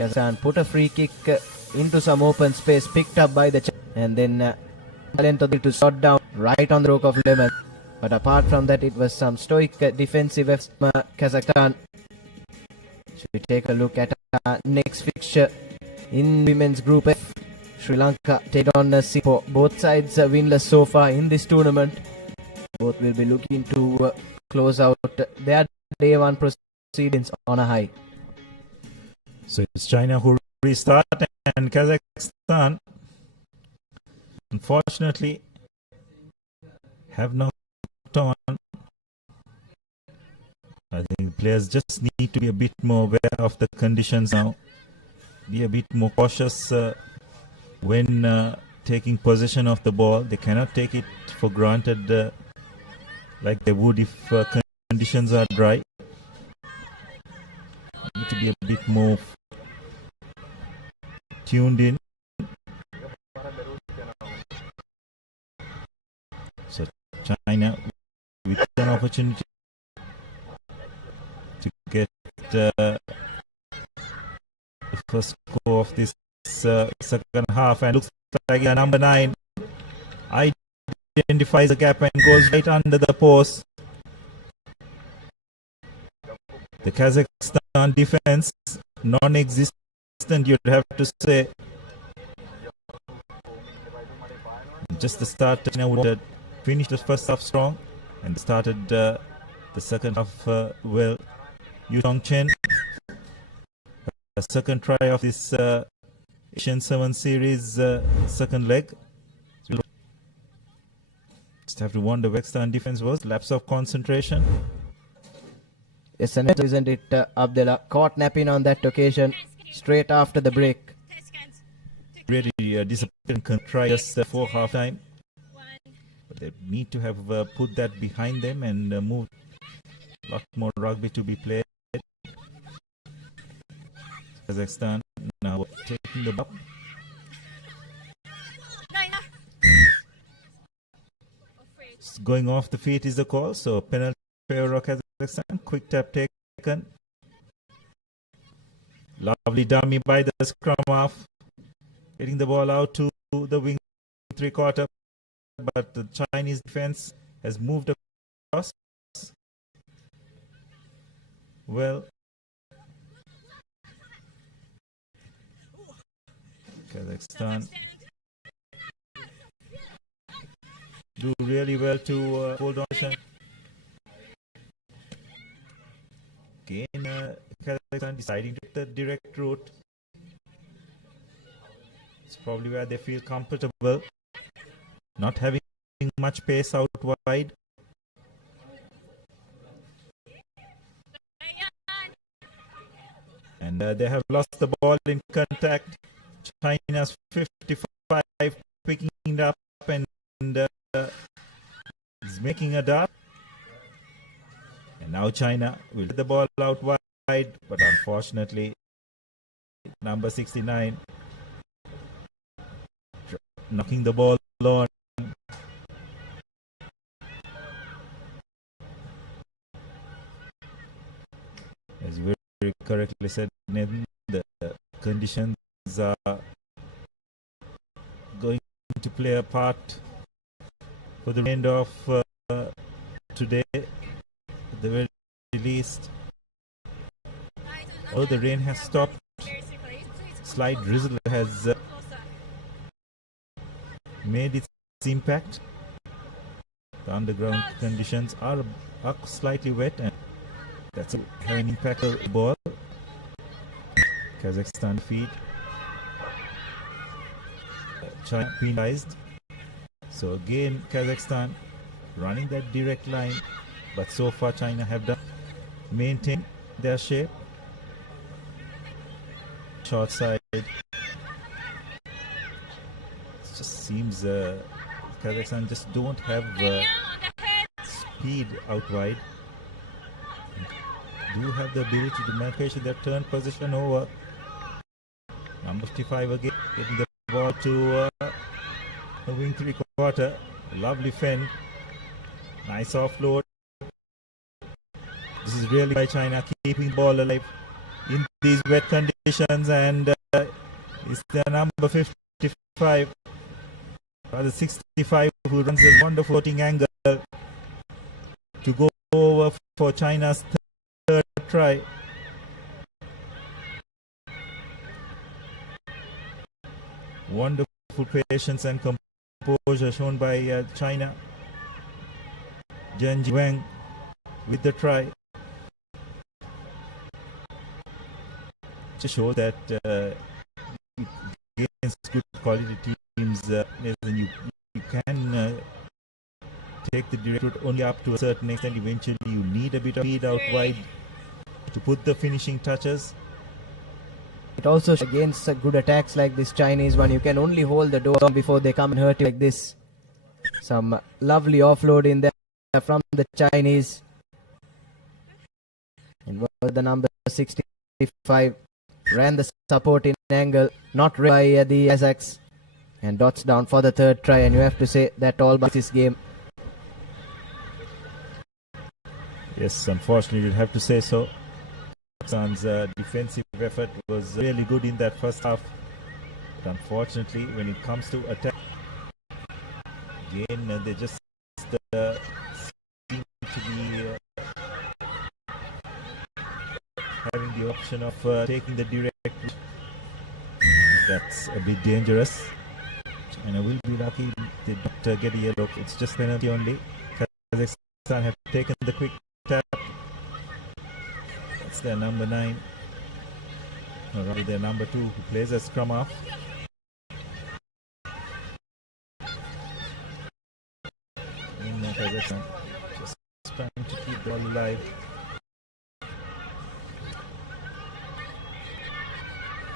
Kazakhstan put a free kick into some open space, picked up by the and then length of to shot down right on the stroke of lemon. But apart from that, it was some stoic defensive effort from Kazakhstan. Should we take a look at our next fixture in women's group F? Sri Lanka take on Singapore. Both sides winless so far in this tournament. Both will be looking to close out their day one proceedings on a high. So it's China who restart, and Kazakhstan unfortunately have knocked on. I think players just need to be a bit more aware of the conditions now. Be a bit more cautious when taking possession of the ball. They cannot take it for granted like they would if conditions are dry. Need to be a bit more tuned in. So China with an opportunity to get the first score of this second half, and looks like number 9 identifies the gap and goes right under the post. The Kazakhstan defense non-existent, you'd have to say. Just the start, China would have finished the first half strong and started the second half well. Yu Tong-chen, a second try of this Asian 7 series second leg. Just have to wonder where Kazakhstan defense was. Lapse of concentration. Yes, and isn't it Abdullah caught napping on that occasion straight after the break. Really disappointing can try us for half time. But they need to have put that behind them and move a lot more rugby to be played. Kazakhstan now taking the ball. Going off the feet is the call, so penalty favor of Kazakhstan. Quick tap taken. Lovely dummy by the scrum half. Getting the ball out to the wing 3/4, but the Chinese defense has moved across. Well, Kazakhstan do really well to hold on. Again, Kazakhstan deciding to take the direct route. It's probably where they feel comfortable, not having much pace out wide. And they have lost the ball in contact. China's 55 picking it up and is making a dart. And now China will get the ball out wide, but unfortunately, number 69 knocking the ball on. As you very correctly said, Nathan, the conditions are going to play a part for the remainder of today, at the very least. Oh, the rain has stopped. Slight drizzle has made its impact. The underground conditions are slightly wet, and that's having an impact on the ball. Kazakhstan feed. China penalized. So again, Kazakhstan running that direct line, but so far China have maintained their shape. Short side. It just seems Kazakhstan just don't have speed out wide. Do have the ability to manage their turn position over. Number 55 again, getting the ball to the wing 3/4. Lovely fend. Nice offload. This is really by China keeping the ball alive in these wet conditions. conditions, and it's the number 55 or the 65 who runs a wonderful floating angle to go over for China's third try. Wonderful patience and composure shown by China. Zheng Wang with the try. Just shows that against good quality teams, you can take the direct route only up to a certain extent. Eventually, you need a bit of speed out wide to put the finishing touches. It also against good attacks like this Chinese one, you can only hold the door before they come and hurt you like this. Some lovely offload in there from the Chinese. And the number 65 ran the support in angle, not read by the Kazakhs, and dots down for the third try. And you have to say that all but this game. Yes, unfortunately, you'd have to say so. Kazakhstan's defensive effort was really good in that first half, but unfortunately, when it comes to attack, again they just seem to be having the option of taking the direct route. That's a bit dangerous. China will be lucky they don't get a yellow. It's just penalty only. Kazakhstan have taken the quick tap. That's their number 9, or rather their number 2, who plays a scrum half. In Kazakhstan, just trying to keep the ball alive.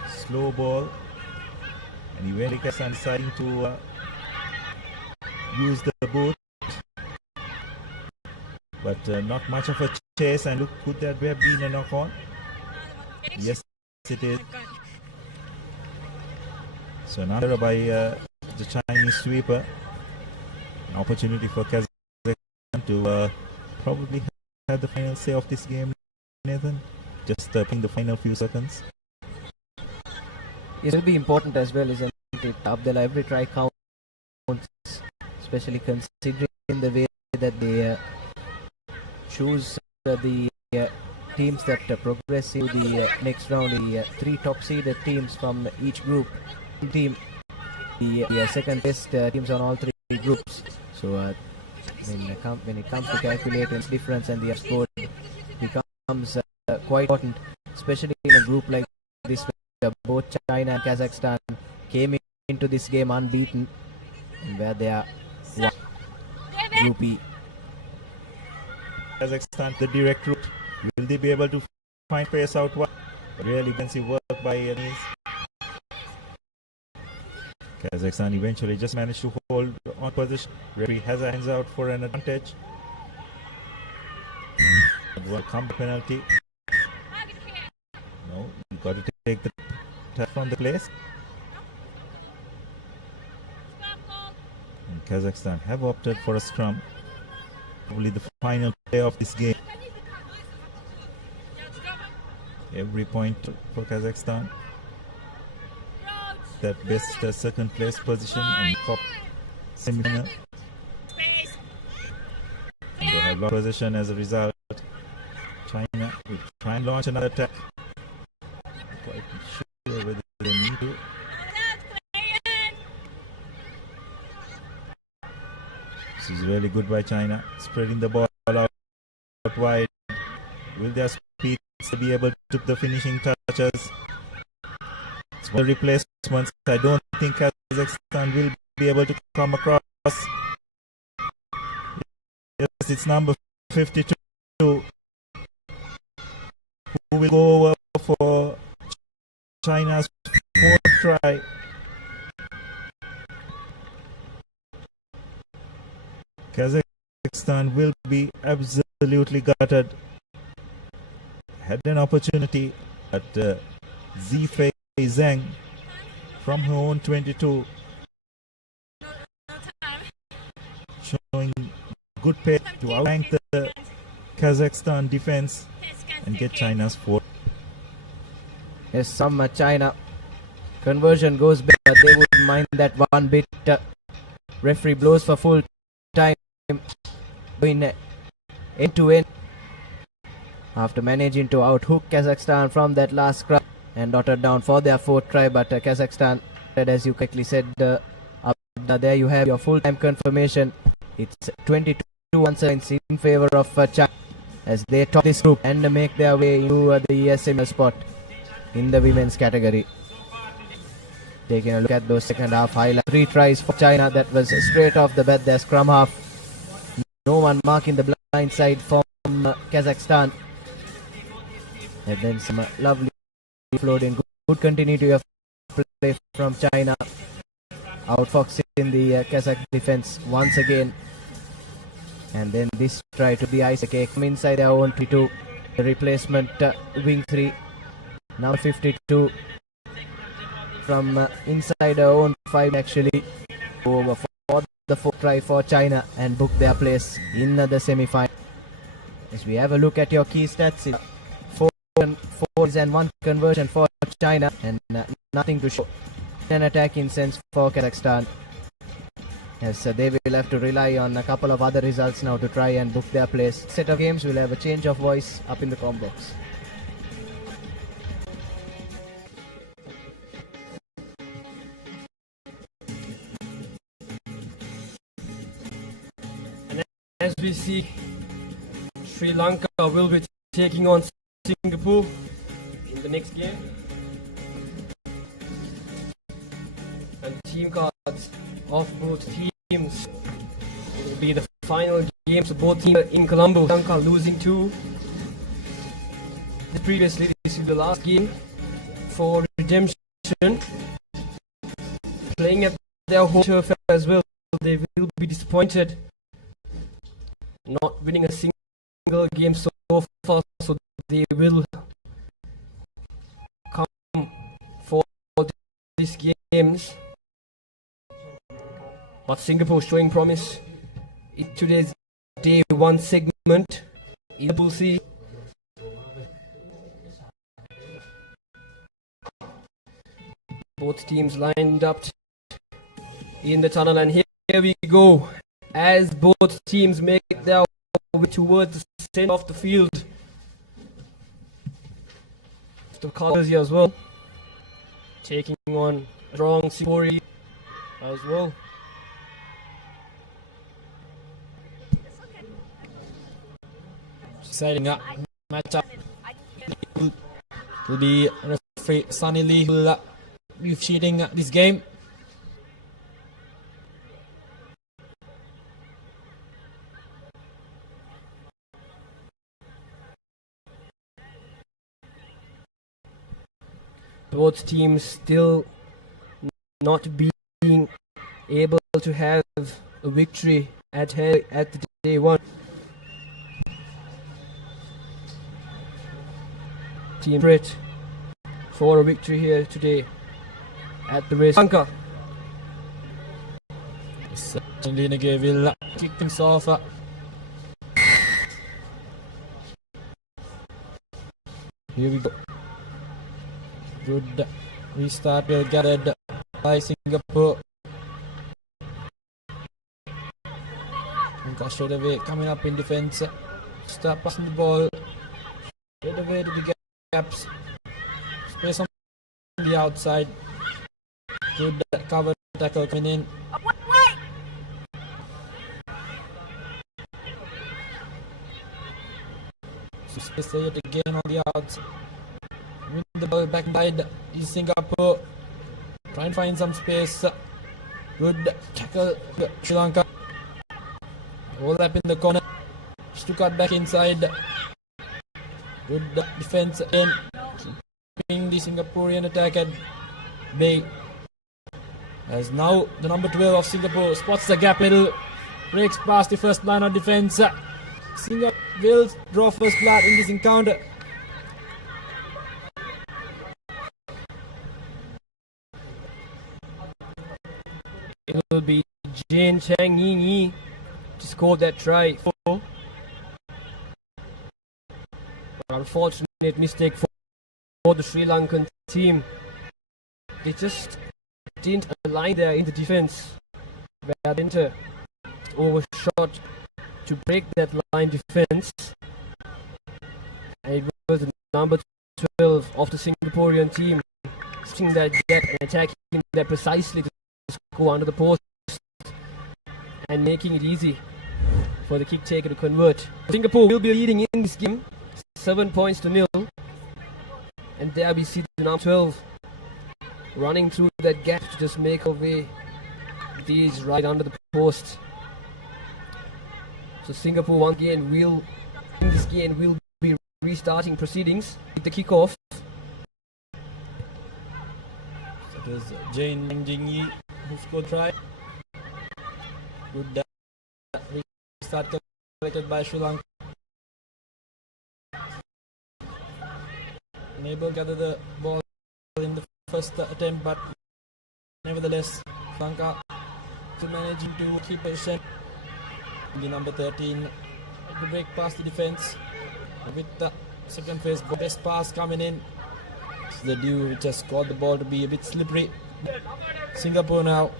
Slow ball, and eventually Kazakhstan deciding to use the boot, but not much of a chase. And look, could that have been a knock on? Yes, it is. So another by the Chinese sweeper. An opportunity for Kazakhstan to probably have the final say of this game, Nathan. Just in the final few seconds. It will be important as well, isn't it, Abdullah? Every try counts, especially considering the way that they choose the teams that progress to the next round. The 3 top-seeded teams from each group team, the second-best teams on all 3 groups. So when it comes to calculating difference and the score becomes quite important, especially in a group like this. Both China and Kazakhstan came into this game unbeaten, where they are Group E. Kazakhstan the direct route. Will they be able to find pace out wide? Really defensive work by Yanis. Kazakhstan eventually just managed to hold on position. Referee has a hands out for an advantage. Will come the penalty. No, you got to take the tap from the place. And Kazakhstan have opted for a scrum. Probably the final play of this game. Every point for Kazakhstan. That best second place position in cup semi-final. They have lost position as a result. China will try and launch another attack. Quite sure whether they need to. This is really good by China, spreading the ball out wide. Will their speed be able to do the finishing touches? It's one replacements. I don't think Kazakhstan will be able to come across. Yes, it's number 52 who will go over for China's fourth try. Kazakhstan will be absolutely gutted. Had an opportunity at Zifei Zhang from her own 22, showing good pace to outrank the Kazakhstan defense and get China's fourth. Yes, some China. Conversion goes back, but they wouldn't mind that one bit. Referee blows for full time in end to end after managing to outhook Kazakhstan from that last scrum and dotted down for their fourth try. But Kazakhstan, as you correctly said, there you have your full time confirmation. It's 22 points in favor of China as they top this group and make their way into the semi spot in the women's category. Taking a look at those second half highlights. 3 tries for China. That was straight off the bat. Their scrum half. No one marking the blind side from Kazakhstan. And then some lovely floating. Good continuity of play from China. Outfoxing the Kazakh defense once again. And then this try to be ice cake from inside their own 22. The replacement wing 3. Now 52. From inside our own 5 actually over for the 4th try for China and book their place in the semi-final. As we have a look at your key stats, 4 and 1 conversion for China and nothing to show. An attacking sense for Kazakhstan. Yes, they will have to rely on a couple of other results now to try and book their place. Set of games will have a change of voice up in the com box. As we see, Sri Lanka will be taking on Singapore in the next game. And team cards of both teams will be the final games of both teams in Colombo. Lanka losing 2. Previously, this is the last game for redemption. Playing at their home turf as well, they will be disappointed. Not winning a single game so far, so they will come for these games. But Singapore showing promise in today's day 1 segment in the Pool C. Both teams lined up in the tunnel, and here we go. As both teams make their way towards the center of the field. The colors here as well. Taking on strong Singapore as well. Setting up matchup will be referee Sunny Lee who will be cheating this game. Both teams still not being able to have a victory at the day 1. Team Brit for a victory here today at the race. Lanka. Certainly Nage will kick things off. Here we go. Good restart will gathered by Singapore. Got straight away coming up in defense. Start passing the ball. Straight away to the gaps. Space on the outside. Good cover tackle coming in. Space there again on the outside. Win the ball back side is Singapore. Try and find some space. Good tackle, Sri Lanka. Overlap in the corner. To cut back inside. Good defense in. Keeping the Singaporean attack at bay. As now the number 12 of Singapore spots the gap middle. Breaks past the first line of defense. Singapore will draw first blood in this encounter. It will be Jane Chang Yi to score that try. Unfortunate mistake for the Sri Lankan team, they just didn't align there in the defense, where Winter overshot to break that line defense, and it was the number 12 of the Singaporean team seeing that gap and attacking that precisely to go under the post and making it easy for the kick taker to convert. Singapore will be leading in this game 7 points to nil, and there we see the number 12 running through that gap to just make her way. These right under the post. So Singapore once again will be restarting proceedings with the kickoff. It was Jane Jingyi who scored try. Good restart collected by Sri Lanka. Unable to gather the ball in the first attempt, but nevertheless, Sri Lanka still managing to keep possession. The number 13 to break past the defense with the second phase best pass coming in. So the Dew which has caused the ball to be a bit slippery. Singapore now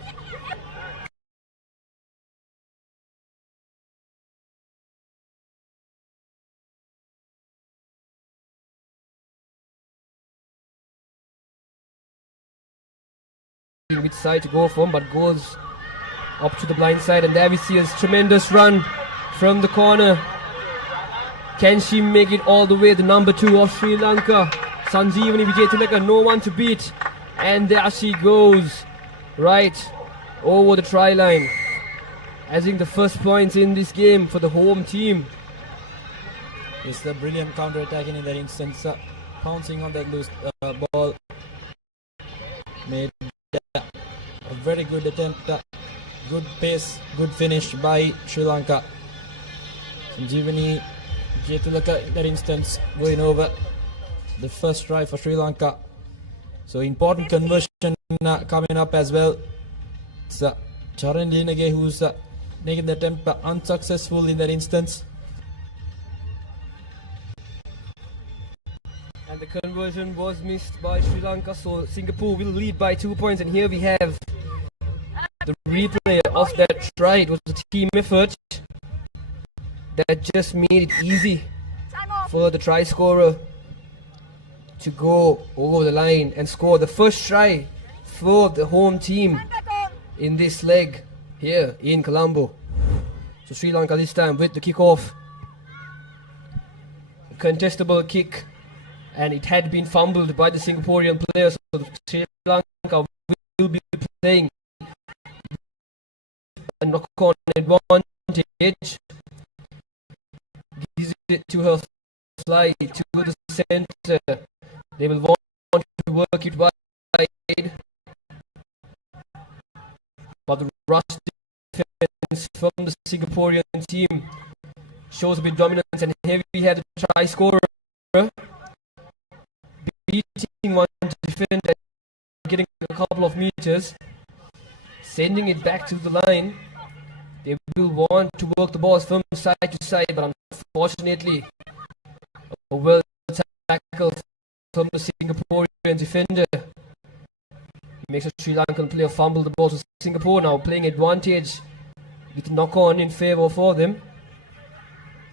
which side to go from, but goes up to the blind side, and there we see a tremendous run from the corner. Can she make it all the way? The number 2 of Sri Lanka, Sanjeevani Vijaytilaka, no one to beat, and there she goes right over the try line, adding the first points in this game for the home team. It's a brilliant counter-attacking in that instance, pouncing on that loose ball. Made a very good attempt, good pace, good finish by Sri Lanka. Sanjeevani Vijaytilaka in that instance going over the first try for Sri Lanka. So important conversion coming up as well. It's Charan Linage who's making the attempt unsuccessful in that instance. And the conversion was missed by Sri Lanka, so Singapore will lead by 2 points. And here we have the replay of that try. It was a team effort that just made it easy for the try scorer to go over the line and score the first try for the home team in this leg here in Colombo. So Sri Lanka this time with the kickoff. Contestable kick, and it had been fumbled by the Singaporean players, so Sri Lanka will be playing a knock-on advantage. Gives it to her fly to the center. They will want to work it wide, but the rush defense from the Singaporean team shows a bit dominance, and here we have the try scorer beating one defender, getting a couple of meters, sending it back to the line. They will want to work the balls from side to side, but unfortunately, a well tackle from the Singaporean defender makes a Sri Lankan player fumble the ball. So Singapore now playing advantage with knock-on in favour for them,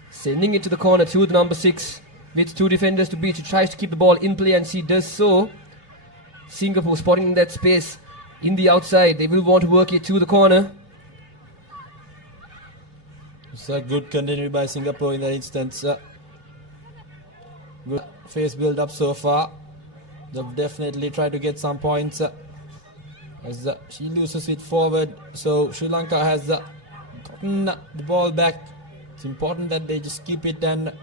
sending it to the corner to the number 6 with 2 defenders to beat. She tries to keep the ball in play, and she does so. Singapore spotting that space in the outside. They will want to work it to the corner. It's a good continuity by Singapore in that instance. Good face build up so far. They've definitely tried to get some points as she loses it forward. So Sri Lanka has gotten the ball back. It's important that they just keep it, and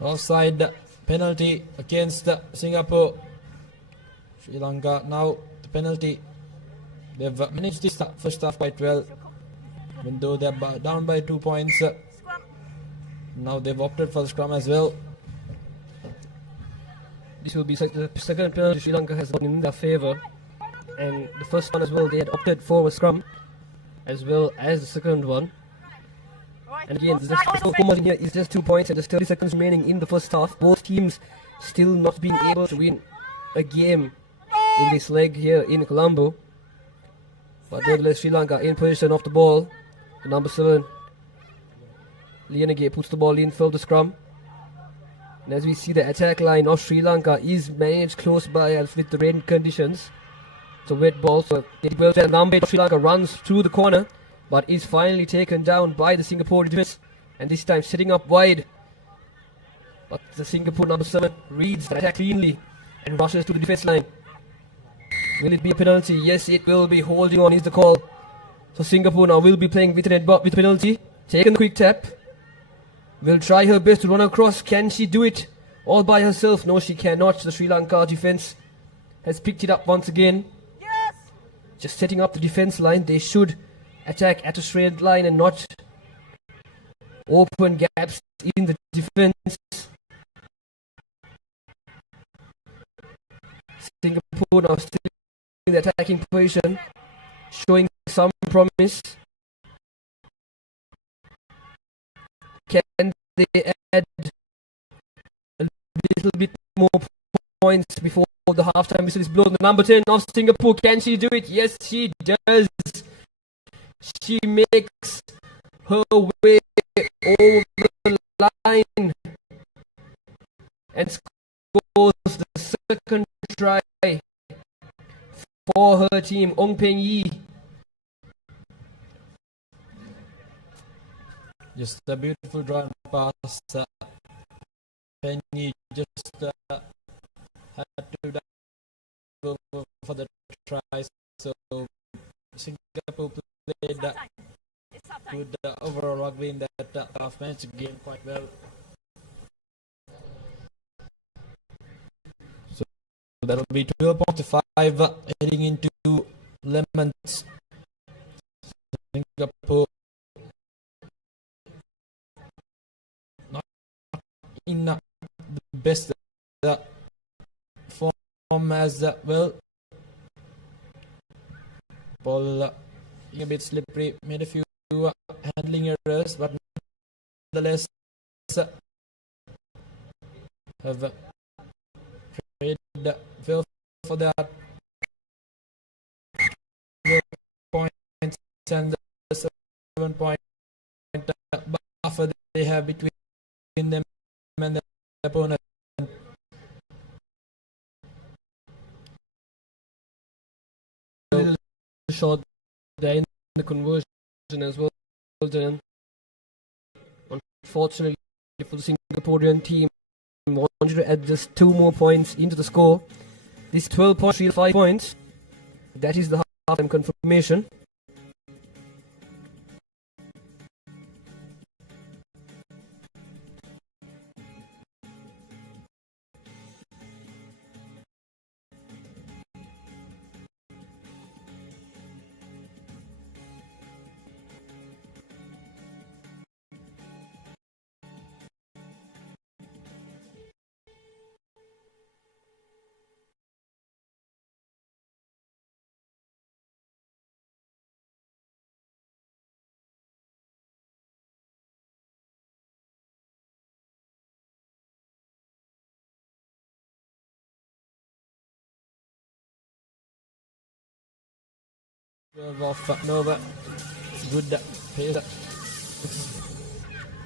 offside penalty against Singapore. Sri Lanka now the penalty. They've managed this first half quite well, even though they're down by 2 points. Now they've opted for the scrum as well. This will be the second penalty Sri Lanka has gotten in their favour, and the first one as well, they had opted for a scrum as well as the second one. And again, the score margin here is just 2 points and there's 30 seconds remaining in the first half. Both teams still not being able to win a game in this leg here in Colombo. But nevertheless, Sri Lanka in possession of the ball. The number 7, Lianage, puts the ball in for the scrum. And as we see, the attack line of Sri Lanka is managed close by us with the rain conditions. It's a wet ball, so the number 8 of Sri Lanka runs through the corner, but is finally taken down by the Singapore defense. And this time setting up wide. But the Singapore number 7 reads the attack cleanly and rushes to the defense line. Will it be a penalty? Yes, it will be. Holding on is the call. So Singapore now will be playing with with penalty. Taken the quick tap. Will try her best to run across. Can she do it all by herself? No, she cannot. The Sri Lanka defense has picked it up once again. Yes. Just setting up the defense line. They should attack at a straight line and not open gaps in the defense. Singapore now still in the attacking position, showing some promise. Can they add a little bit more points before the halftime whistle is blown? The number 10 of Singapore, can she do it? Yes, she does. She makes her way over the line and scores the second try for her team. Ong Peng Yi. Just a beautiful drawn pass. Penny just had to dive over for the try. So Singapore played good overall rugby in that half match game quite well. So that'll be 12.5 heading into Lemons. Singapore not in the best form as well. Ball a bit slippery, made a few handling errors, but nonetheless have played well for that points and the 7-point buffer they have between them and the opponent. Short there in the conversion as well. Unfortunately for the Singaporean team, wanted to add just 2 more points into the score. This 12 points, 5 points. That is the half-time confirmation. Of Nova, good pace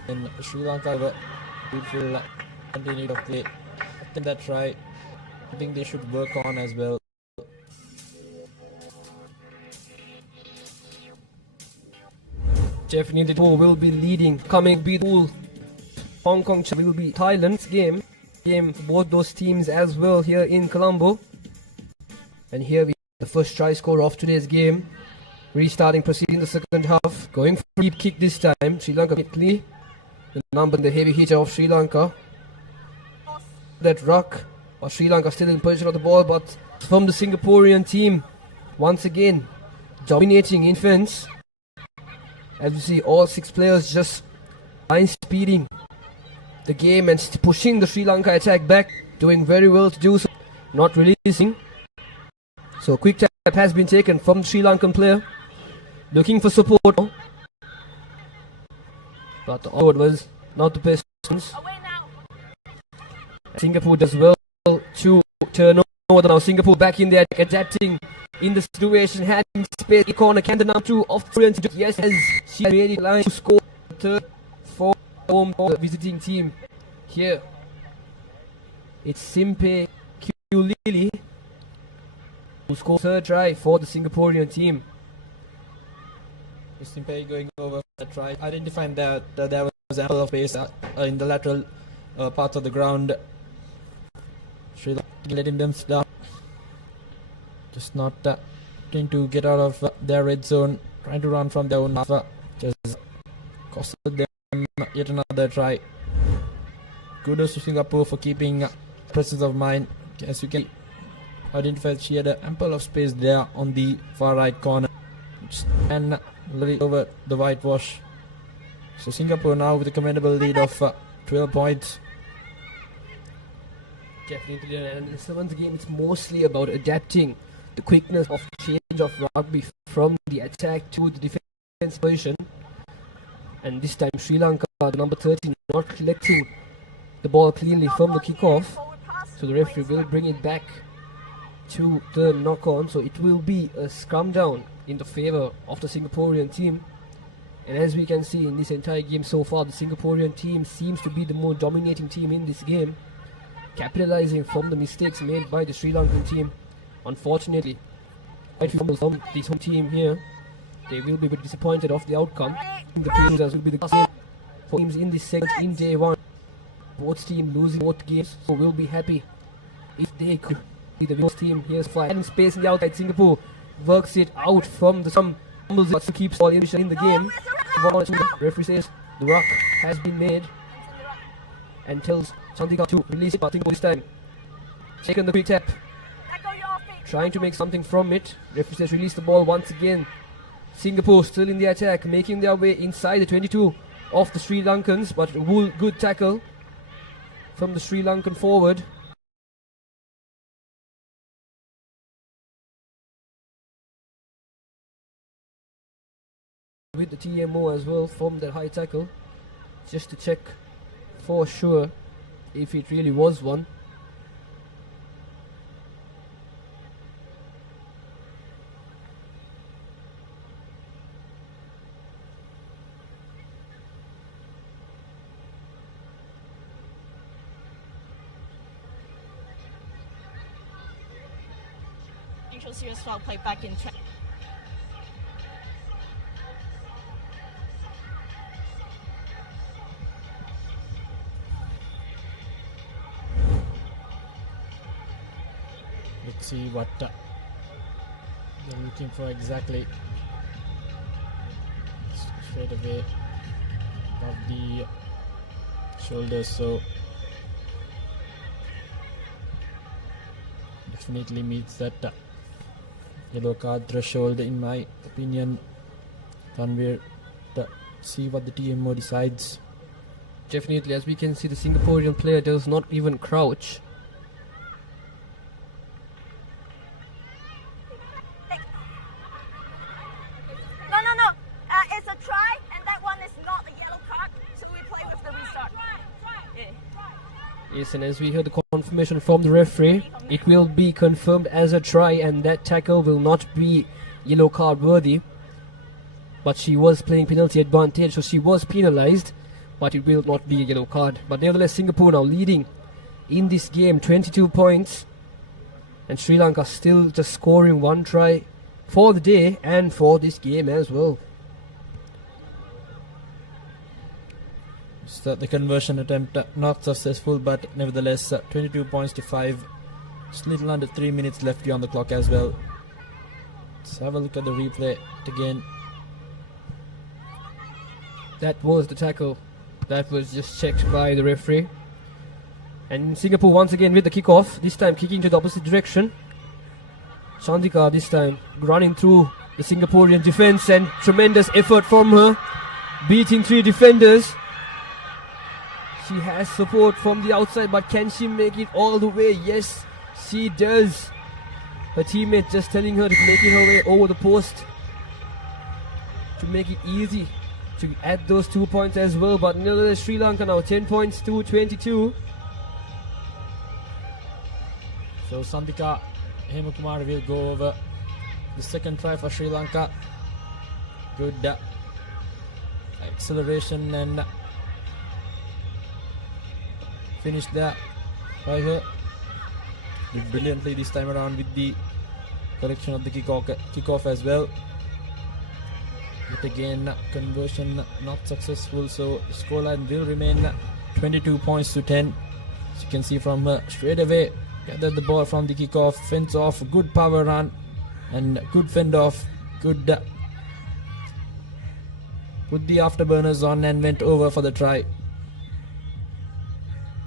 in Sri Lanka, beautiful continued of play. I think that's right. I think they should work on as well. Definitely the will be leading. Coming be the Hong Kong will be Thailand's game for both those teams as well here in Colombo. And here we have the first try scorer of today's game. Restarting, proceeding the second half. Going for a deep kick this time. Sri Lanka quickly. The number and the heavy hitter of Sri Lanka. That ruck. Sri Lanka still in possession of the ball, but from the Singaporean team. Once again, dominating in defense. As you see, all 6 players just line speeding the game and pushing the Sri Lanka attack back. Doing very well to do so. Not releasing. So quick tap has been taken from the Sri Lankan player. Looking for support. but the onward was not the best. Singapore does well to turn over. Now Singapore back in there, adapting in the situation, having space in the corner. Can the number 2 of the Koreans? Yes, as she made it line to score the third for the visiting team here. It's Simpe Kulili who scores third try for the Singaporean team. Simpei going over the try, identifying that there was ample of space in the lateral parts of the ground. Sri Lanka letting them down, just not trying to get out of their red zone, trying to run from their own half, just costed them yet another try. Kudos to Singapore for keeping presence of mind. As you can identify, she had ample of space there on the far right corner and let it over the whitewash. So Singapore now with a commendable lead of 12 points. Definitely, and in someone's game, it's mostly about adapting the quickness of change of rugby from the attack to the defense position. And this time, Sri Lanka, the number 13, not collecting the ball cleanly from the kickoff. So the referee will bring it back to the knock-on. So it will be a scrum down in the favor of the Singaporean team. And as we can see in this entire game so far, the Singaporean team seems to be the more dominating team in this game, capitalizing from the mistakes made by the Sri Lankan team. Unfortunately, quite a few fumbles from this home team here. They will be a bit disappointed of the outcome. The Cruisers will be the same for teams in this segment in day one. Both teams losing both games, so we'll be happy if they could be the winners team. Here's fly. Having space in the outside, Singapore works it out from the some fumbles, but still keeps all in the game. Referee says the ruck has been made and tells Chandika to release it, but Singapore this time taken the quick tap, trying to make something from it. Referee says release the ball once again. Singapore still in the attack, making their way inside the 22 of the Sri Lankans, but good tackle from the Sri Lankan forward. With the TMO as well from that high tackle, just to check for sure if it really was one. Serious foul play back in check. Let's see what they're looking for exactly. Straight away above the shoulders, so definitely meets that yellow card threshold in my opinion. Tanvir, see what the TMO decides. Definitely, as we can see, the Singaporean player does not even crouch. No. It's a try, and that one is not a yellow card, so we play with the restart. Yeah. Yes, and as we heard the confirmation from the referee, it will be confirmed as a try, and that tackle will not be yellow card worthy. But she was playing penalty advantage, so she was penalized, but it will not be a yellow card. But nevertheless, Singapore now leading in this game, 22 points, and Sri Lanka still just scoring one try for the day and for this game as well. So the conversion attempt not successful, but nevertheless 22 points to 5. Just little under 3 minutes left on the clock as well. Let's have a look at the replay again. That was the tackle. That was just checked by the referee. And Singapore once again with the kickoff, this time kicking to the opposite direction. Chandika this time running through the Singaporean defense, and tremendous effort from her, beating 3 defenders. She has support from the outside, but can she make it all the way? Yes, she does. Her teammate just telling her to make it her way over the post to make it easy to add those 2 points as well. But nevertheless, Sri Lanka now 10 points to 22. So Santika Hemakumar will go over the second try for Sri Lanka. Good acceleration and finish there by her. Did brilliantly this time around with the collection of the kickoff as well. But again, conversion not successful, so the scoreline will remain 22 points to 10. As you can see from straight away, gathered the ball from the kickoff, fence off, good power run, and good fend off, good put the afterburners on and went over for the try.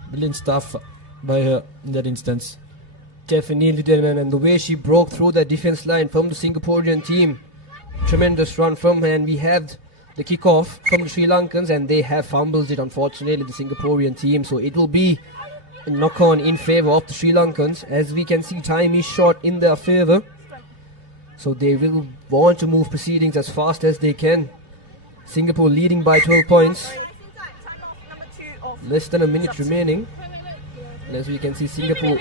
Brilliant stuff by her in that instance. Definitely, Delman, and the way she broke through that defense line from the Singaporean team. Tremendous run from her, and we have the kickoff from the Sri Lankans, and they have fumbled it, unfortunately, the Singaporean team. So it will be a knock-on in favour of the Sri Lankans. As we can see, time is short in their favour. So they will want to move proceedings as fast as they can. Singapore leading by 12 points. Less than a minute remaining. And as we can see, Singapore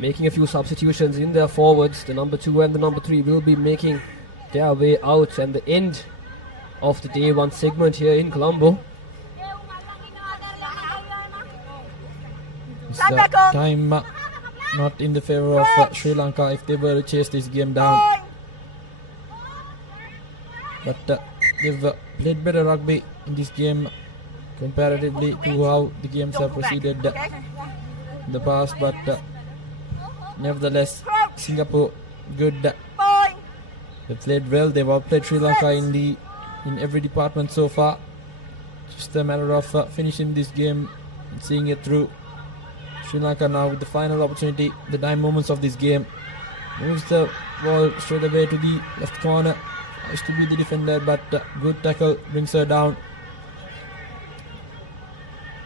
making a few substitutions in their forwards. The number 2 and the number 3 will be making their way out, and the end of the day 1 segment here in Colombo. It's time not in the favour of Sri Lanka if they were to chase this game down. But they've played better rugby in this game comparatively to how the games have proceeded in the past. But nevertheless, Singapore good. They played well. They've outplayed Sri Lanka in every department so far. Just a matter of finishing this game and seeing it through. Sri Lanka now with the final opportunity, the 9 moments of this game. Moves the ball straight away to the left corner. Has to be the defender, but good tackle brings her down.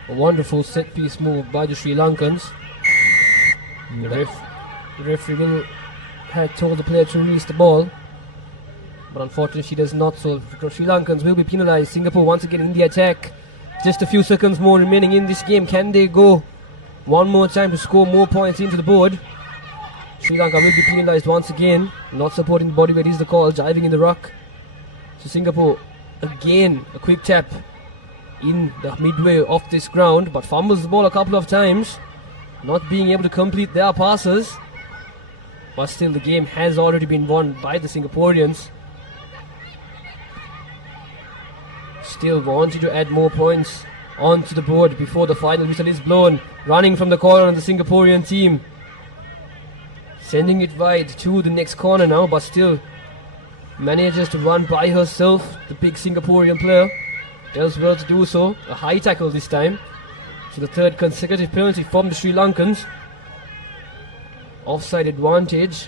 A wonderful set piece move by the Sri Lankans. The referee had told the player to release the ball, but unfortunately she does not, so Sri Lankans will be penalised. Singapore once again in the attack. Just a few seconds more remaining in this game. Can they go one more time to score more points into the board? Sri Lanka will be penalised once again. Not supporting the body weight is the call. Diving in the ruck. So Singapore again a quick tap in the midway of this ground, but fumbles the ball a couple of times, not being able to complete their passes. But still the game has already been won by the Singaporeans. Still wanting to add more points onto the board before the final whistle is blown. Running from the corner on the Singaporean team. Sending it wide to the next corner now, but still manages to run by herself, the big Singaporean player. Does well to do so. A high tackle this time. So the 3rd consecutive penalty from the Sri Lankans. Offside advantage.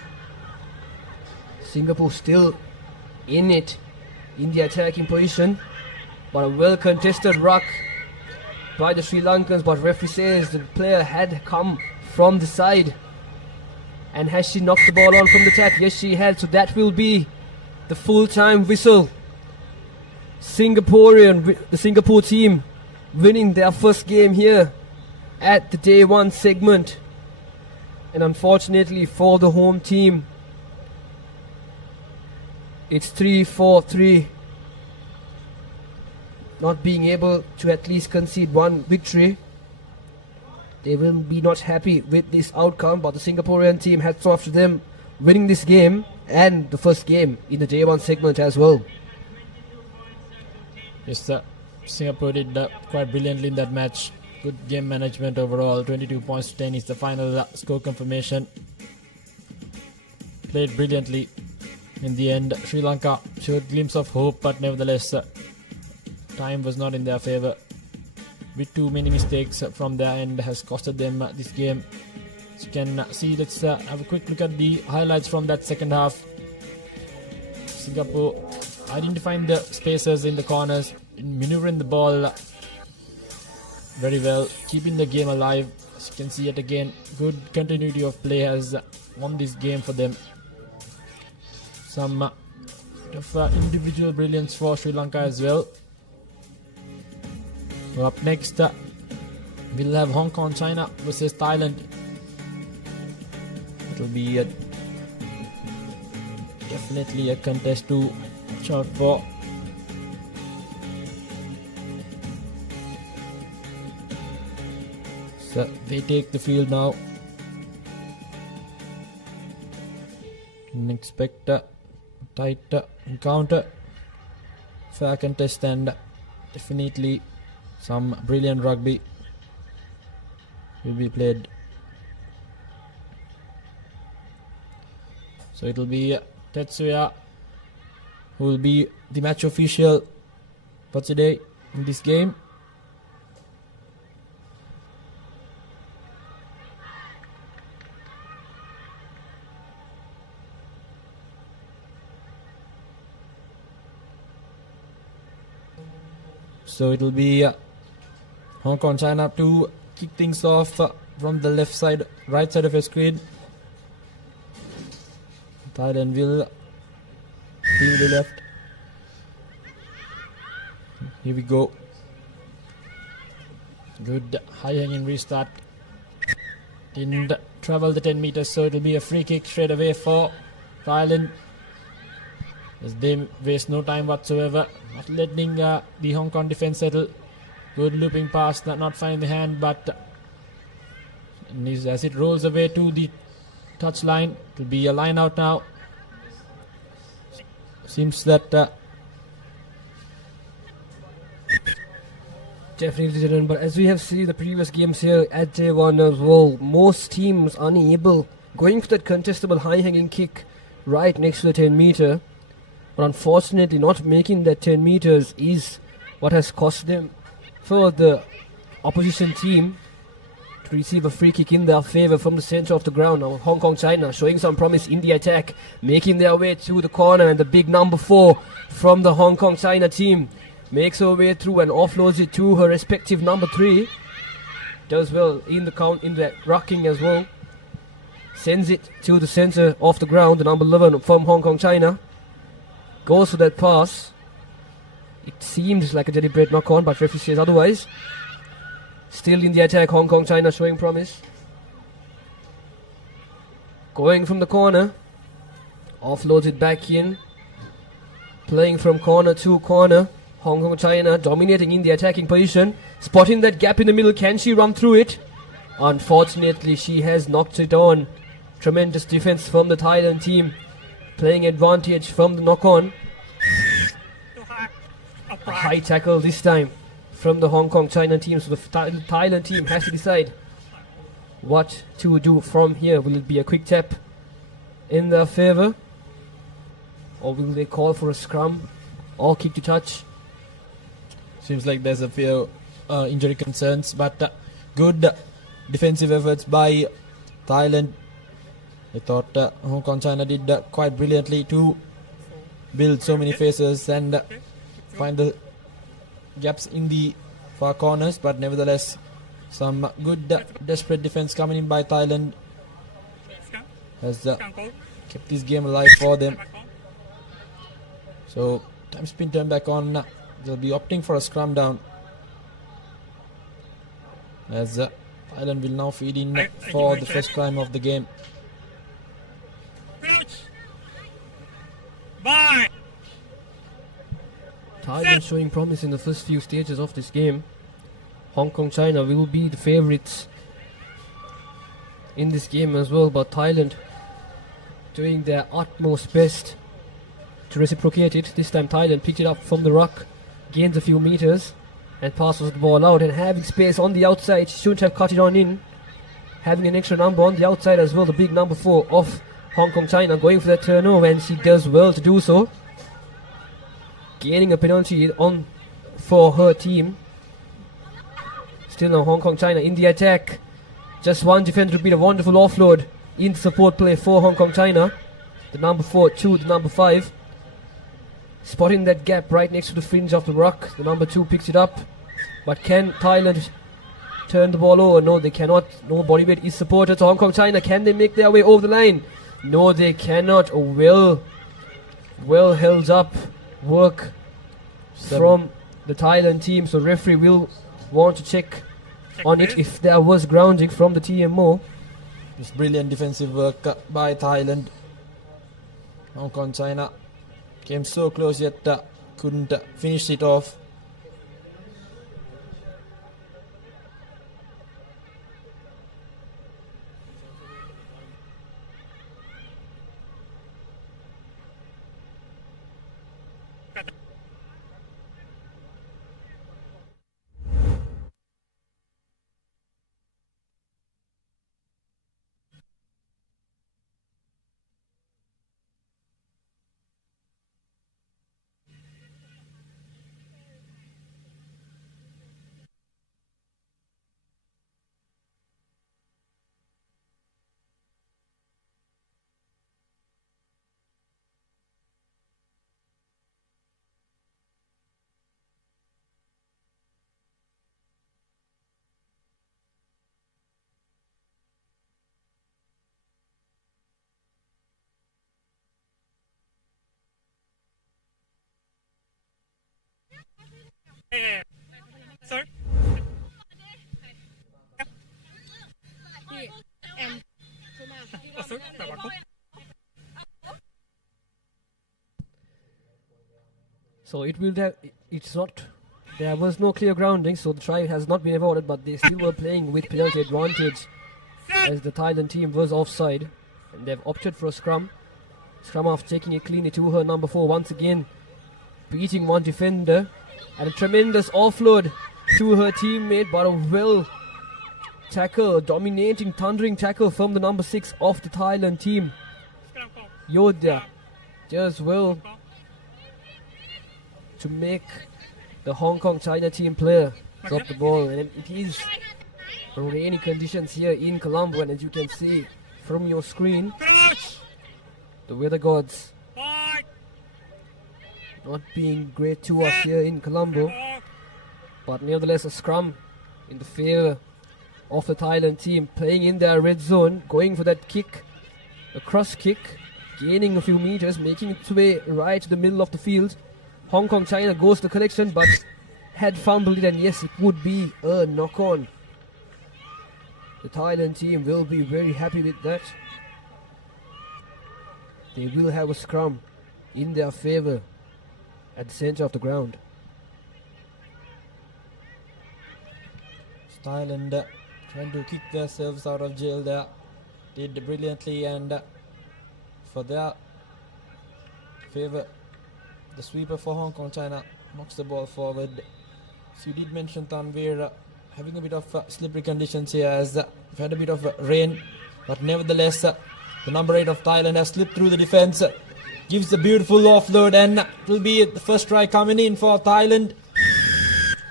Singapore still in it, in the attacking position. But a well contested ruck by the Sri Lankans, but referee says the player had come from the side. And has she knocked the ball on from the tap? Yes, she had. So that will be the full-time whistle. The Singapore team winning their first game here at the day 1 segment. And unfortunately for the home team, it's 3-4-3. Not being able to at least concede one victory. They will be not happy with this outcome, but the Singaporean team, hats off to them, winning this game and the first game in the day 1 segment as well. Yes, Singapore did quite brilliantly in that match. Good game management overall. 22 points to 10 is the final score confirmation. Played brilliantly in the end. Sri Lanka showed a glimpse of hope, but nevertheless time was not in their favour. With too many mistakes from their end has costed them this game. As you can see, let's have a quick look at the highlights from that second half. Singapore identifying the spaces in the corners, maneuvering the ball very well, keeping the game alive. As you can see yet again, good continuity of play has won this game for them. Some of individual brilliance for Sri Lanka as well. So up next, we'll have Hong Kong, China versus Thailand. It'll be definitely a contest to watch out for. So they take the field now. And expect a tight encounter, fair contest, and definitely some brilliant rugby will be played. So it will be Tetsuya who will be the match official for today in this game. So it will be Hong Kong, China to kick things off from the left side, right side of your screen. Thailand will to the left. Here we go. Good high hanging restart. Didn't travel the 10 meters, so it will be a free kick straight away for Thailand, as they waste no time whatsoever, not letting the Hong Kong defense settle. Good looping pass, not finding the hand, but as it rolls away to the touch line, it will be a line out now. Seems that Definitely didn't, but as we have seen the previous games here at J1 as well, most teams unable, going for that contestable high-hanging kick right next to the 10 meter, but unfortunately not making that 10 meters is what has cost them for the opposition team to receive a free kick in their favor from the center of the ground. Now Hong Kong, China showing some promise in the attack, making their way to the corner, and the big number 4 from the Hong Kong, China team makes her way through and offloads it to her respective number 3. Does well in the count, in the rocking as well. Sends it to the center of the ground, the number 11 from Hong Kong, China. Goes for that pass. It seems like a deliberate knock-on, but referee says otherwise. Still in the attack, Hong Kong, China showing promise. Going from the corner. Offloads it back in. Playing from corner to corner. Hong Kong, China dominating in the attacking position. Spotting that gap in the middle. Can she run through it? Unfortunately, she has knocked it on. Tremendous defense from the Thailand team. Playing advantage from the knock-on. A high tackle this time from the Hong Kong, China team. So the Thailand team has to decide what to do from here. Will it be a quick tap in their favor? Or will they call for a scrum or kick to touch? seems like there's a few injury concerns, but good defensive efforts by Thailand. I thought Hong Kong, China did quite brilliantly to build so many faces and find the gaps in the far corners, but nevertheless some good desperate defense coming in by Thailand has kept this game alive for them. So time spin turn back on. They'll be opting for a scrum down, as Thailand will now feed in for the first crime of the game. Thailand showing promise in the first few stages of this game. Hong Kong, China will be the favourites in this game as well, but Thailand doing their utmost best to reciprocate it. This time Thailand picked it up from the ruck, gains a few meters and passes the ball out, and having space on the outside, shouldn't have cut it on in. Having an extra number on the outside as well, the big number 4 of Hong Kong, China going for that turnover, and she does well to do so, gaining a penalty on for her team. Still now Hong Kong, China in the attack. Just one defender to beat, a wonderful offload in support play for Hong Kong, China. The number 4 to the number 5. Spotting that gap right next to the fringe of the ruck. The number 2 picks it up. But can Thailand turn the ball over? No, they cannot. No body weight is supported. So Hong Kong, China, can they make their way over the line? No, they cannot. Well well held up work from the Thailand team. So referee will want to check on it if there was grounding from the TMO. It's brilliant defensive work by Thailand. Hong Kong, China came so close yet couldn't finish it off. Sorry? So it will it's not, there was no clear grounding, so the try has not been awarded, but they still were playing with penalty advantage as the Thailand team was offside, and they've opted for a scrum. Scrum after taking it cleanly to her number 4 once again, beating one defender, and a tremendous offload to her teammate, but a well tackle, dominating, thundering tackle from the number 6 of the Thailand team. Yodha just well to make the Hong Kong China team player drop the ball, and it is rainy conditions here in Colombo, and as you can see from your screen, the weather gods not being great to us here in Colombo, but nevertheless a scrum in the favor of the Thailand team, playing in their red zone, going for that kick, a cross kick, gaining a few meters, making its way right to the middle of the field. Hong Kong China goes to collection, but had fumbled it, and yes, it would be a knock-on. The Thailand team will be very happy with that. They will have a scrum in their favor at the center of the ground. Thailand trying to kick themselves out of jail there. Did brilliantly, and for their favor, the sweeper for Hong Kong China knocks the ball forward. So you did mention Tanvir having a bit of slippery conditions here, as we've had a bit of rain, but nevertheless the number 8 of Thailand has slipped through the defense, gives a beautiful offload, and it will be the first try coming in for Thailand.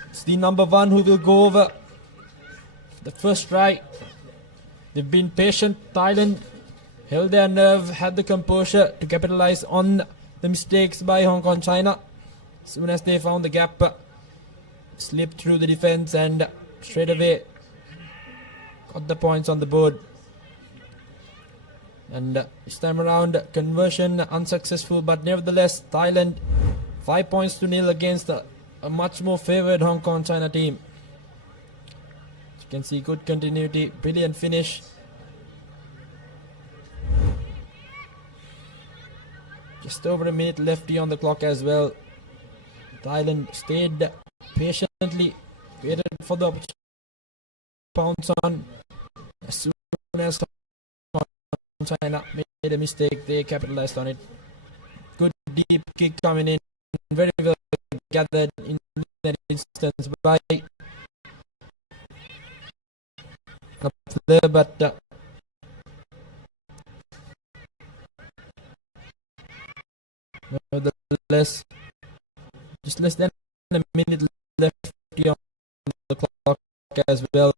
It's the number 1 who will go over the first try. They've been patient. Thailand held their nerve, had the composure to capitalize on the mistakes by Hong Kong China. As soon as they found the gap, slipped through the defense and straight away got the points on the board. And this time around, conversion unsuccessful, but nevertheless Thailand 5 points to nil against a much more favored Hong Kong China team. As you can see, good continuity, brilliant finish. Just over a minute left on the clock as well. Thailand stayed patiently, waited for the opportunity to pounce on. As soon as China made a mistake, they capitalized on it. Good deep kick coming in, very well gathered in that instance by up there, but nevertheless, just less than a minute left on the clock as well.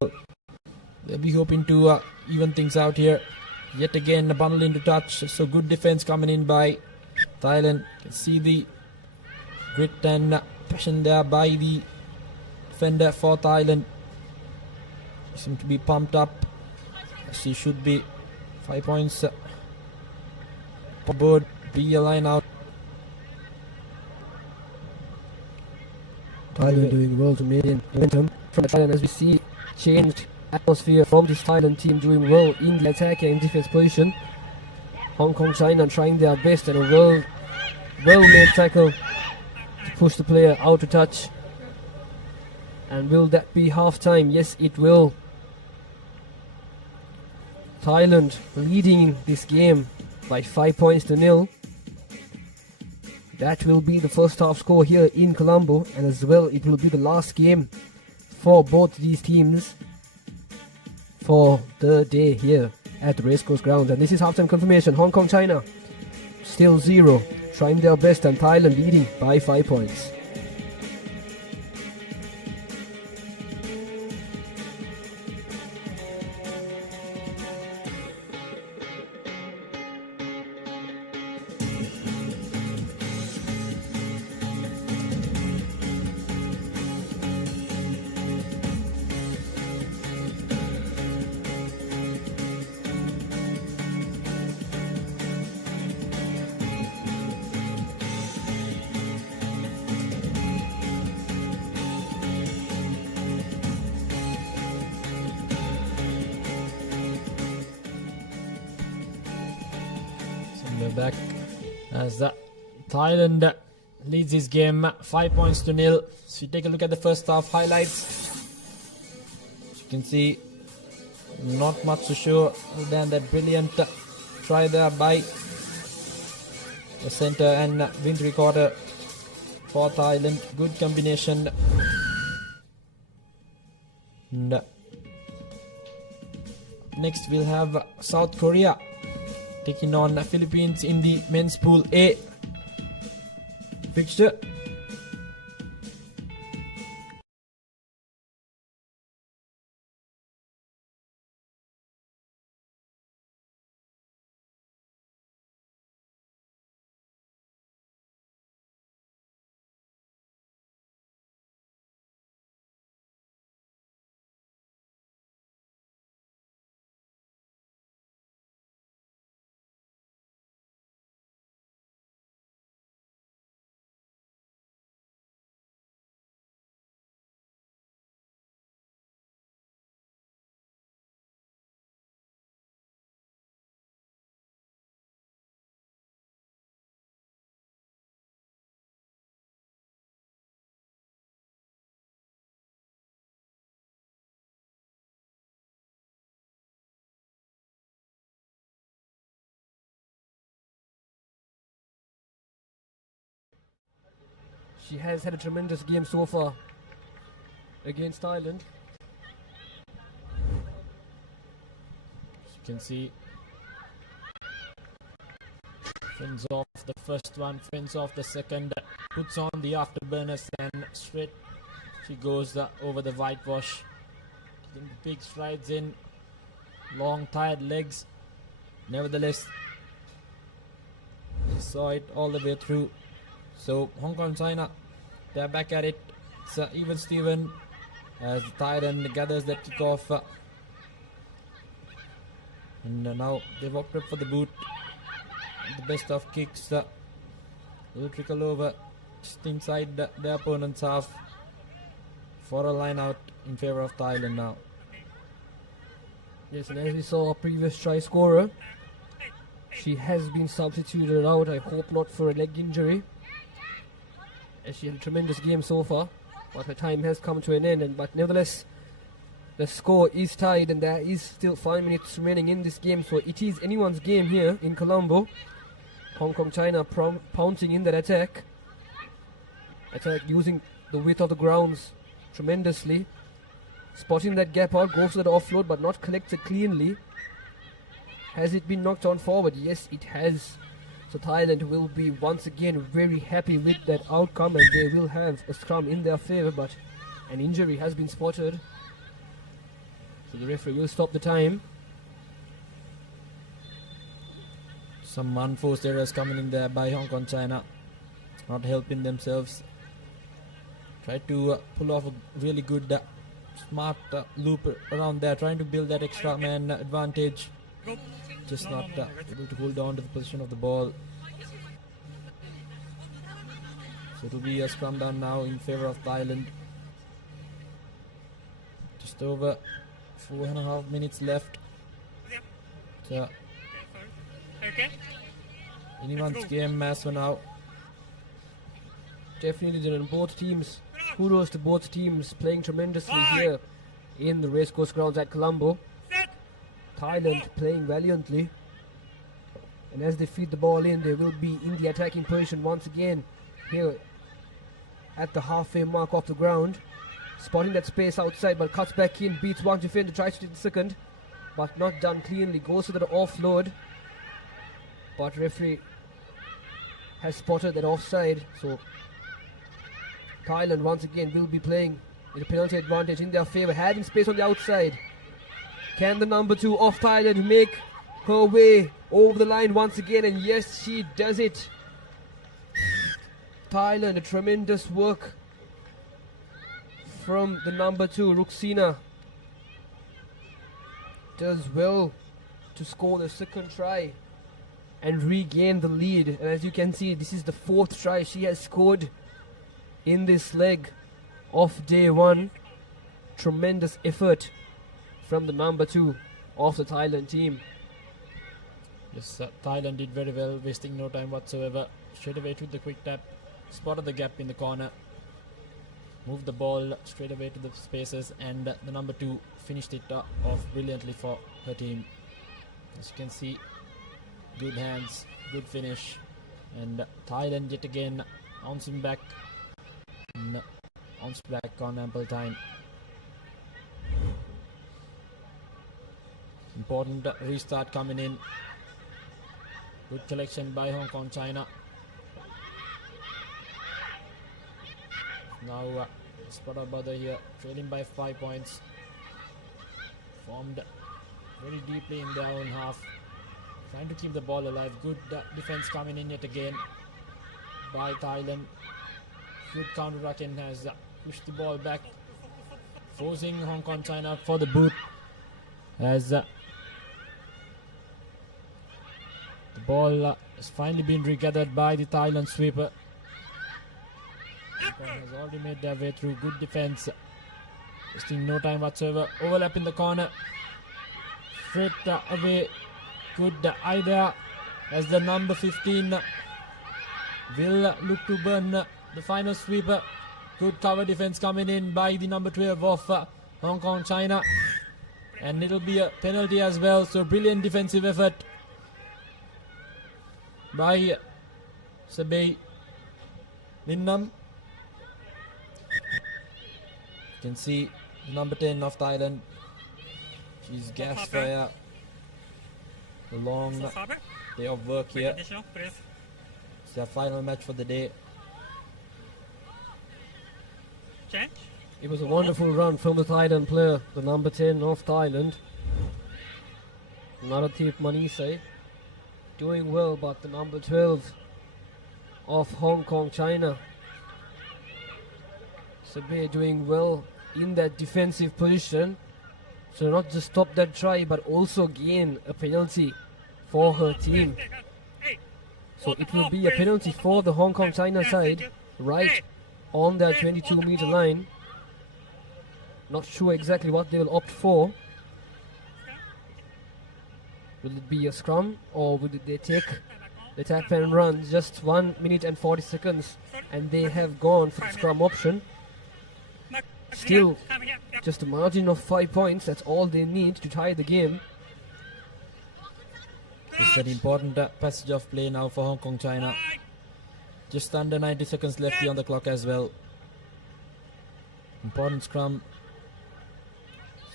They'll be hoping to even things out here. Yet again, a bundle into touch, so good defense coming in by Thailand. You can see the grit and passion there by the defender for Thailand. Seem to be pumped up, as he should be. 5 points per board, be a line out. Thailand doing well to maintain momentum from Thailand, as we see changed atmosphere from this Thailand team doing well in the attack and defense position. Hong Kong China trying their best, and a well made tackle to push the player out of touch. And will that be half time? Yes, it will. Thailand leading this game by 5 points to 0. That will be the first half score here in Colombo, and as well it will be the last game for both these teams for the day here at the Racecourse Grounds. And this is halftime confirmation. Hong Kong China still 0, trying their best, and Thailand leading by 5 points. We're back as Thailand leads this game 5 points to 0. So you take a look at the first half highlights. As you can see, not much to show other than that brilliant try there by the center and wind recorder for Thailand. Good combination. And next we'll have South Korea taking on Philippines in the men's pool A fixture. She has had a tremendous game so far against Thailand. As you can see, fends off the first one, fends off the second, puts on the afterburners, and straight she goes over the whitewash. Taking big strides in, long tired legs. Nevertheless, she saw it all the way through. So Hong Kong China, they're back at it. It's even Steven as Thailand gathers that kickoff. And now they've opted for the boot. The best of kicks will trickle over just inside the opponent's half for a line out in favor of Thailand now. Yes, and as we saw our previous try scorer, she has been substituted out. I hope not for a leg injury, as she had a tremendous game so far, but her time has come to an end. But nevertheless, the score is tied, and there is still 5 minutes remaining in this game, so it is anyone's game here in Colombo. Hong Kong China pouncing in that attack using the width of the grounds tremendously, spotting that gap out, goes to that offload but not collected cleanly. Has it been knocked on forward? Yes, it has. So Thailand will be once again very happy with that outcome, and they will have a scrum in their favor, but an injury has been spotted. So the referee will stop the time. Some unforced errors coming in there by Hong Kong China, not helping themselves. Try to pull off a really good smart loop around there, trying to build that extra man advantage. Just not able to hold on to the position of the ball. So it will be a scrum down now in favor of Thailand. Just over 4.5 minutes left. So Okay. anyone's game as for now. Definitely, there are both teams. Kudos to both teams playing tremendously here in the racecourse grounds at Colombo. Set. Thailand playing valiantly. And as they feed the ball in, they will be in the attacking position once again here at the halfway mark of the ground. Spotting that space outside, but cuts back in, beats one defender, tries to take the second, but not done cleanly. Goes to the offload, but referee has spotted that offside. So Thailand once again will be playing with a penalty advantage in their favor, having space on the outside. Can the number 2 of Thailand make her way over the line once again? And yes, she does it. Thailand, a tremendous work from the number 2, Ruxina. Does well to score the second try and regain the lead. And as you can see, this is the 4th try she has scored in this leg of day 1. Tremendous effort from the number 2 of the Thailand team. Yes, Thailand did very well, wasting no time whatsoever. Straight away to the quick tap, spotted the gap in the corner, moved the ball straight away to the spaces, and the number 2 finished it off brilliantly for her team. As you can see, good hands, good finish, and Thailand yet again bouncing back, and bounce back on ample time. Important restart coming in. Good collection by Hong Kong, China. Now spot of bother here, trailing by 5 points. Formed very deeply in their own half, trying to keep the ball alive. Good defense coming in yet again by Thailand. Good counter-attacking has pushed the ball back, forcing Hong Kong, China for the boot. As the ball has finally been regathered by the Thailand sweeper. Hong Kong has already made their way through. Good defense, wasting no time whatsoever. Overlap in the corner, straight away. Good eye there as the number 15 will look to burn the final sweeper. Good cover defense coming in by the number 12 of Hong Kong, China, and it'll be a penalty as well. So brilliant defensive effort by Sabay Linnam. You can see the number 10 of Thailand. She's gassed for a long day of work here. Additional, please. It's their final match for the day. Change. It was a wonderful run from the Thailand player, the number 10 of Thailand, Narathip Manisai, doing well, but the number 12 of Hong Kong, China, Sabay, doing well in that defensive position. So not just stop that try, but also gain a penalty for her team. So it will be a penalty for the Hong Kong, China side, right on that 22-meter line. Not sure exactly what they will opt for. Will it be a scrum, or will they take the tap and run? Just 1 minute and 40 seconds, and they have gone for the scrum option. Still, just a margin of 5 points. That's all they need to tie the game. It's an important passage of play now for Hong Kong, China. Just under 90 seconds left on the clock as well. Important scrum.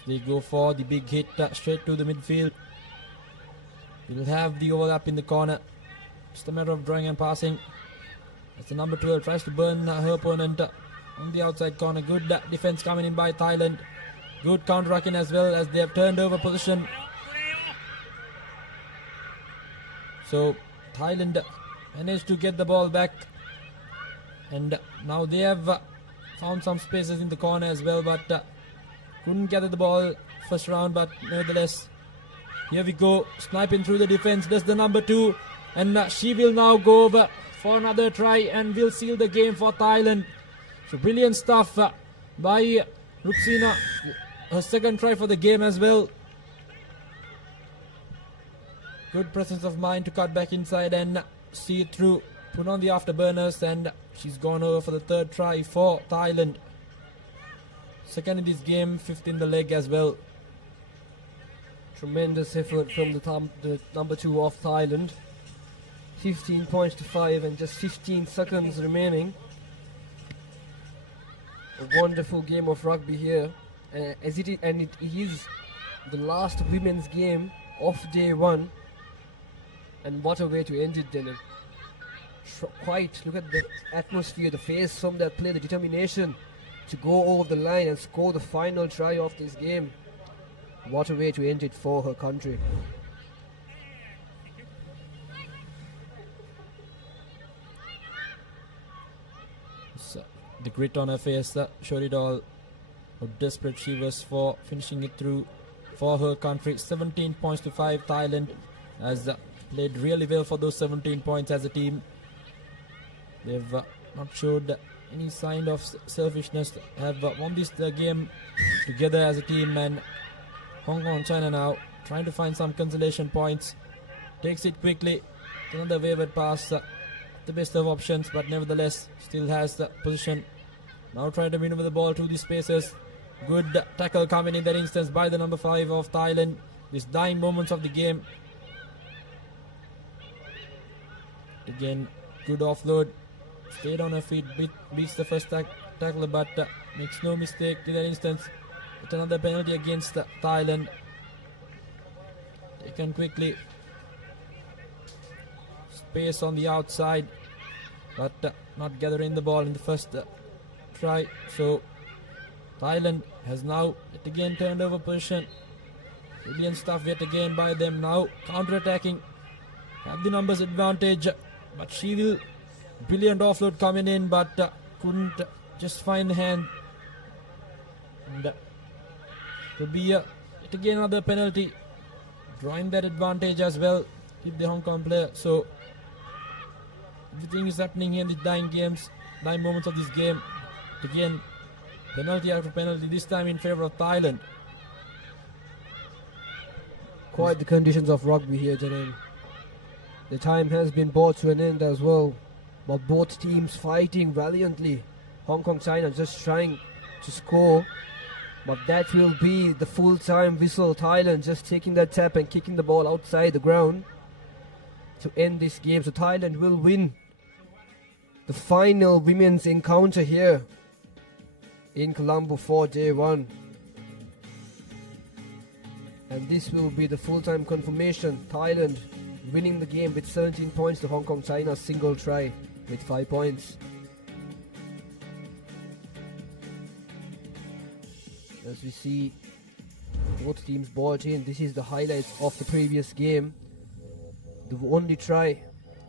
They go for the big hit straight to the midfield. We'll have the overlap in the corner. Just a matter of drawing and passing. As the number 12 tries to burn her opponent on the outside corner. Good defense coming in by Thailand. Good counter-attacking as well, as they have turned over position. So Thailand managed to get the ball back, and now they have found some spaces in the corner as well, but couldn't gather the ball first round. But nevertheless, here we go, sniping through the defense. Does the number 2 And she will now go over for another try and will seal the game for Thailand. So brilliant stuff by Ruxina. Her second try for the game as well. Good presence of mind to cut back inside and see it through. Put on the afterburners, and she's gone over for the third try for Thailand. Second in this game, fifth in the leg as well. Tremendous effort from the number 2 of Thailand. 15 points to 5 and just 15 seconds remaining. A wonderful game of rugby here. It is the last women's game of day 1. And what a way to end it, Dylan. Look at the atmosphere, the face from that play, the determination to go over the line and score the final try of this game. What a way to end it for her country. So, the grit on her face showed it all. How desperate she was for finishing it through for her country. 17 points to 5. Thailand has played really well for those 17 points as a team. They've not showed any sign of selfishness. Have won this game together as a team, and Hong Kong, China now trying to find some consolation points. Takes it quickly. Another wayward pass. The best of options, but nevertheless still has the position. Now trying to maneuver the ball through the spaces. Good tackle coming in that instance by the number 5 of Thailand. These dying moments of the game. Again, good offload. Stayed on her feet, beats the first tackler, but makes no mistake in that instance. It's another penalty against Thailand. Taken quickly. Space on the outside, but not gathering the ball in the first try. So Thailand has now yet again turned over position. Brilliant stuff yet again by them. Now counter-attacking. Have the numbers advantage, but she will. Brilliant offload coming in, but couldn't just find the hand. And could be yet again another penalty. Drawing that advantage as well with the Hong Kong player. So everything is happening here in the dying moments of this game. Again, penalty after penalty, this time in favor of Thailand. Quite the conditions of rugby here, Janine. The time has been brought to an end as well, but both teams fighting valiantly. Hong Kong, China just trying to score, but that will be the full-time whistle. Thailand just taking that tap and kicking the ball outside the ground to end this game. So Thailand will win the final women's encounter here in Colombo for day 1. And this will be the full-time confirmation. Thailand winning the game with 17 points to Hong Kong, China's single try with 5 points. As we see both teams brought in, this is the highlights of the previous game. The only try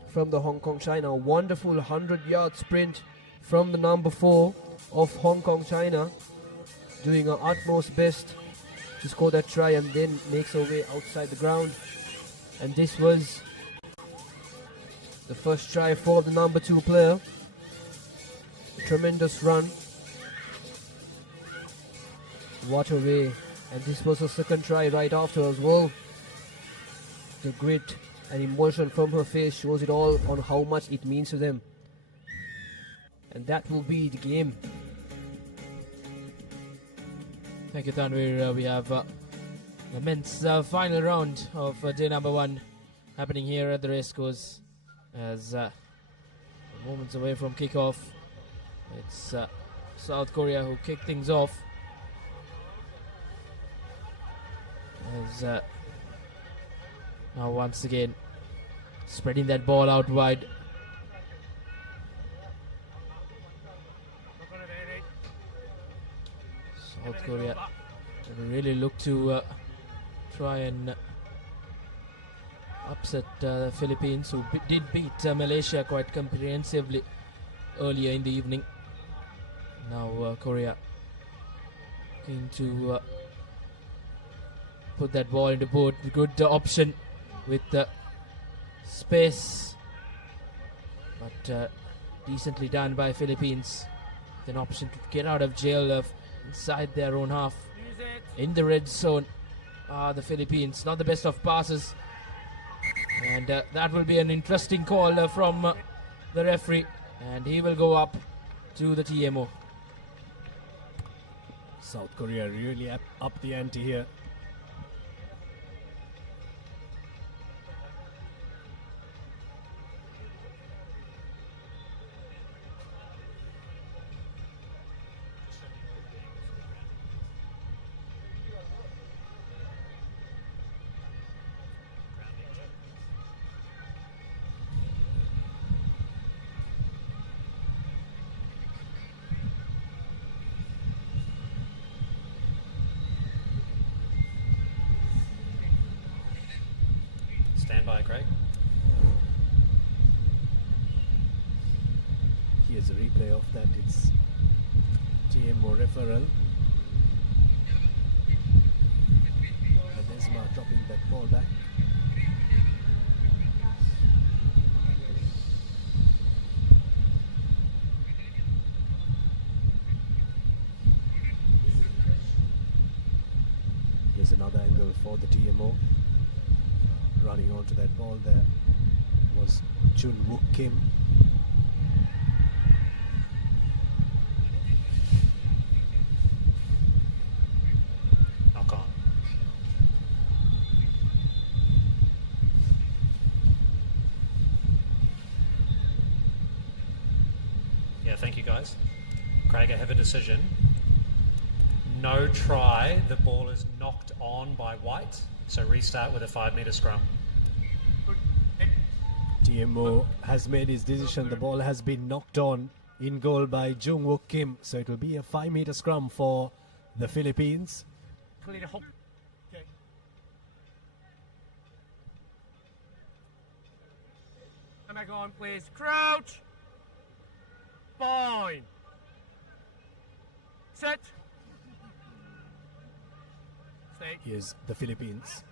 from the Hong Kong, China. A wonderful 100-yard sprint from the number 4 of Hong Kong, China, doing her utmost best to score that try, and then makes her way outside the ground. And this was the first try for the number 2 player. A tremendous run. What a way. And this was her second try right after as well. The grit and emotion from her face shows it all on how much it means to them. And that will be the game. Thank you, Tanvir. We have the men's final round of day number 1 happening here at the racecourse as moments away from kickoff. It's South Korea who kick things off. As now once again spreading that ball out wide. South Korea really look to try and upset the Philippines, who did beat Malaysia quite comprehensively earlier in the evening. Now Korea looking to put that ball into board. Good option with space, but decently done by Philippines. With an option to get out of jail inside their own half in the red zone. The Philippines, not the best of passes, and that will be an interesting call from the referee, and he will go up to the TMO. South Korea really up the ante here. Stand by, Craig. Here's a replay of that. It's TMO referral. And Desma dropping that ball back. Here's another angle for the TMO. Running onto that ball there was Jun Wook Kim. Knock on. Yeah, thank you guys. Craig, I have a decision. No try. The ball is knocked on by White. So restart with a 5-metre scrum. TMO has made his decision. The ball has been knocked on in goal by Jung Wook Kim. So it will be a 5-metre scrum for the Philippines. Clear the hook. Okay. Come back on, please. Crouch. Fine. Set. Stay. Here's the Philippines.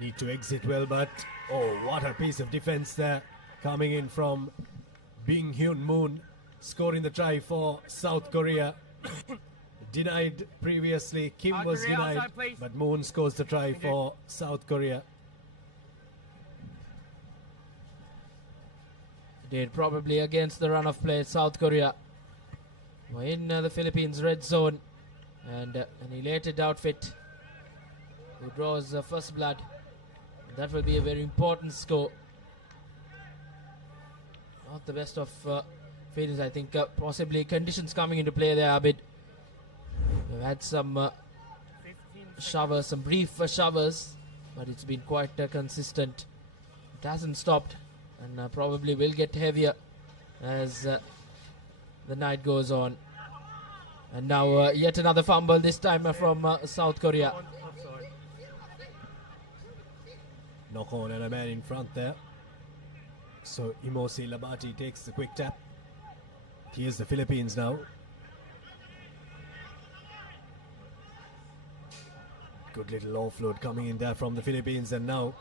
Need to exit well, but oh, what a piece of defense there. Coming in from Bing Hyun Moon, scoring the try for South Korea. Denied previously. Kim South was Korea denied, outside, please. but Moon scores the try for South Korea. Did probably against the run of play. South Korea were in the Philippines red zone, and an elated outfit who draws first blood. That will be a very important score. Not the best of failures, I think. Possibly conditions coming into play there a bit. We've had some showers, some brief showers, but it's been quite consistent. It hasn't stopped, and probably will get heavier as the night goes on. And now yet another fumble, this time from South Korea. Knock on and a man in front there. So Imosi Labati takes the quick tap. Here's the Philippines now. Good little offload coming in there from the Philippines, and now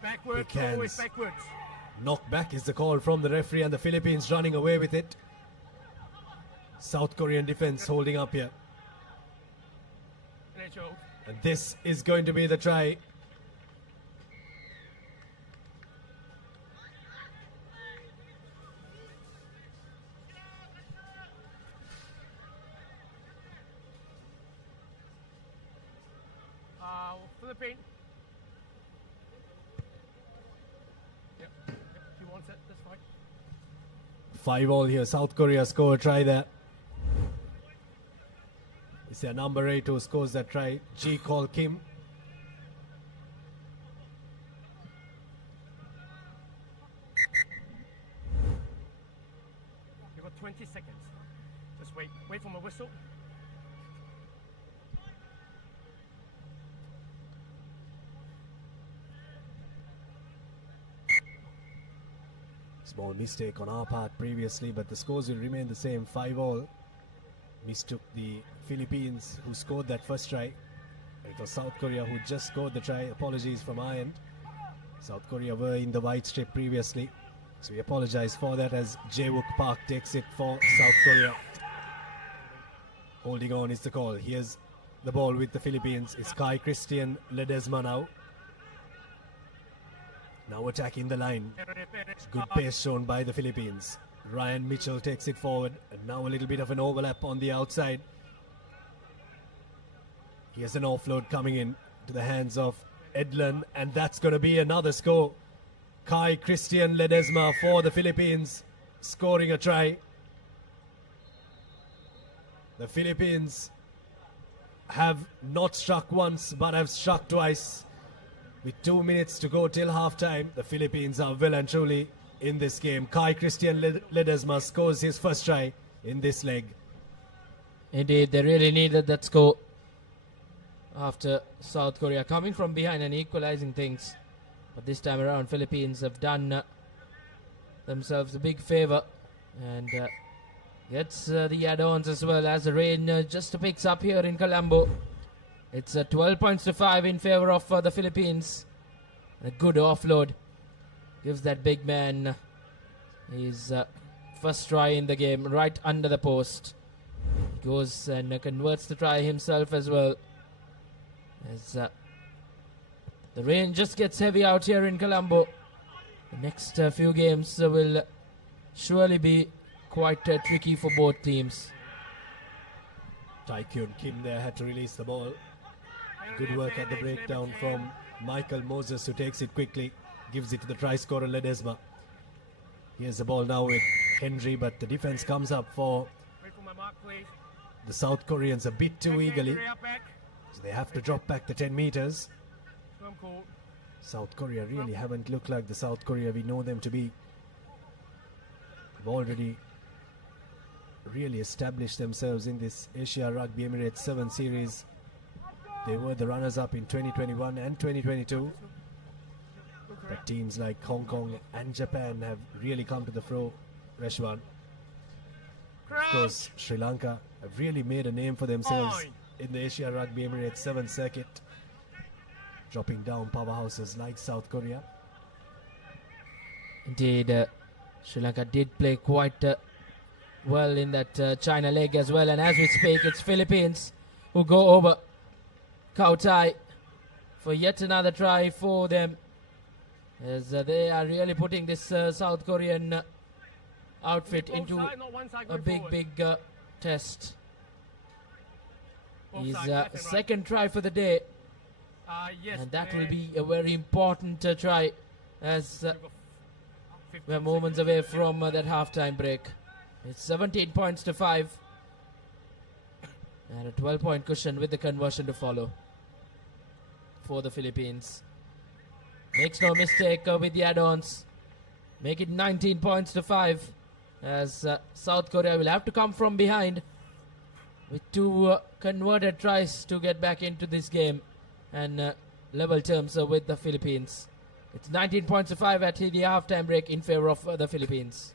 Backwards, Big hands. always backwards. knock back is the call from the referee, and the Philippines running away with it. South Korean defense holding up here. And this is going to be the try. Philippine. Yep. He wants it. That's fine. 5-all here. South Korea score a try there. It's their number 8 who scores that try. Ji Kol Kim. You've got 20 seconds. Just wait. Wait for my whistle. Small mistake on our part previously, but the scores will remain the same. 5-all. Mistook the Philippines who scored that first try. It was South Korea who just scored the try. Apologies from our end. South Korea were in the white strip previously, so we apologize for that as Jae-wook Park takes it for South Korea. Holding on is the call. Here's the ball with the Philippines. It's Kai Christian Ledesma now. Now attacking the line. Good pace shown by the Philippines. Ryan Mitchell takes it forward, and now a little bit of an overlap on the outside. Here's an offload coming in to the hands of Edlin, and that's going to be another score. Kai Christian Ledesma for the Philippines, scoring a try. The Philippines have not struck once, but have struck twice. With 2 minutes to go till half-time, the Philippines are well and truly in this game. Kai Christian Ledesma scores his first try in this leg. Indeed, they really needed that score after South Korea coming from behind and equalizing things. But this time around, Philippines have done themselves a big favor and gets the add-ons as well as the rain just picks up here in Colombo. It's 12 points to 5 in favor of the Philippines. A good offload gives that big man his first try in the game right under the post. Goes and converts the try himself as well. As the rain just gets heavy out here in Colombo. The next few games will surely be quite tricky for both teams. Taekyun Kim there had to release the ball. Good work at the breakdown from Michael Moses, who takes it quickly, gives it to the try scorer Ledesma. Here's the ball now with Henry, but the defense comes up for the South Koreans a bit too eagerly. So they have to drop back the 10 meters. South Korea really haven't looked like the South Korea we know them to be. They've already really established themselves in this Asia Rugby Emirates 7 series. They were the runners-up in 2021 and 2022. But teams like Hong Kong and Japan have really come to the fore, Reshwan. Of course, Sri Lanka have really made a name for themselves in the Asia Rugby Emirates 7 circuit, dropping down powerhouses like South Korea. Indeed, Sri Lanka did play quite well in that China leg as well. And as we speak, it's Philippines who go over Kautai for yet another try for them, as they are really putting this South Korean outfit into a big test. His second try for the day, and that will be a very important try, as we're moments away from that halftime break. It's 17 points to 5 and a 12-point cushion with the conversion to follow for the Philippines. Makes no mistake with the add-ons. Make it 19 points to 5, as South Korea will have to come from behind with 2 converted tries to get back into this game and level terms with the Philippines. It's 19 points to 5 at the halftime break in favor of the Philippines.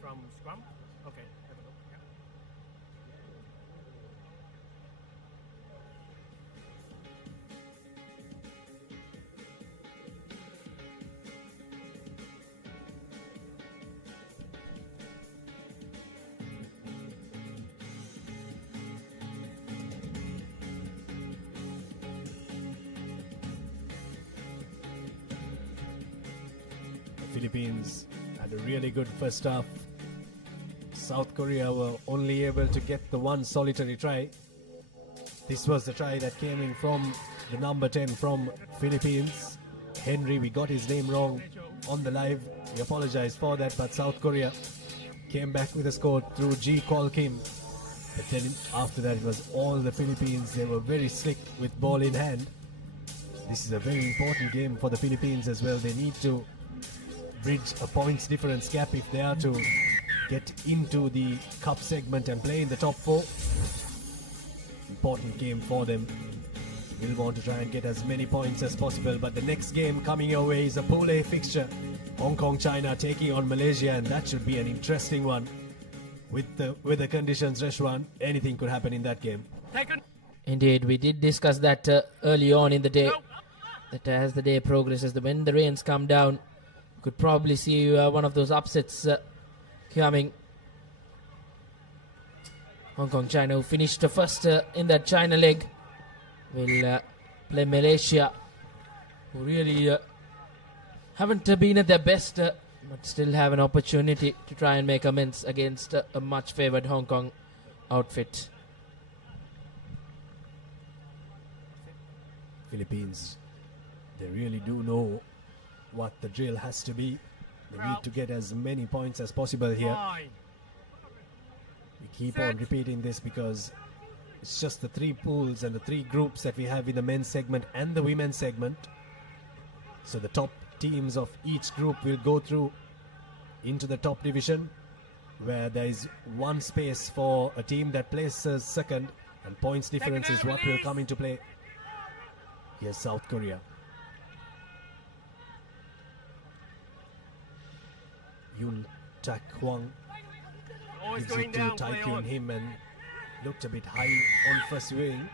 From scrum? Okay. Have a look. Yeah. The Philippines had a really good first half. South Korea were only able to get the one solitary try. This was the try that came in from the number 10 from Philippines. Henry, we got his name wrong on the live. We apologize for that, but South Korea came back with a score through Ji Kwol Kim. But then after that, it was all the Philippines. They were very slick with ball in hand. This is a very important game for the Philippines as well. They need to bridge a points difference gap if they are to get into the cup segment and play in the top 4. Important game for them. We'll want to try and get as many points as possible, but the next game coming your way is a Pool A fixture Hong Kong, China taking on Malaysia, and that should be an interesting one. With the conditions, Reshwan, anything could happen in that game. Indeed, we did discuss that early on in the day. That as the day progresses, when the rains come down, you could probably see one of those upsets coming. Hong Kong, China, who finished first in that China leg, will play Malaysia, who really haven't been at their best, but still have an opportunity to try and make amends against a much favoured Hong Kong outfit. Philippines, they really do know what the drill has to be. They need to get as many points as possible here. We keep on repeating this because it's just the three pools and the three groups that we have in the men's segment and the women's segment. So the top teams of each group will go through into the top division, where there is one space for a team that places second, and points difference is what will come into play. Here's South Korea. Yoon Tak Hwang gives it to Tai Kyun Him and looked a bit high on first viewing,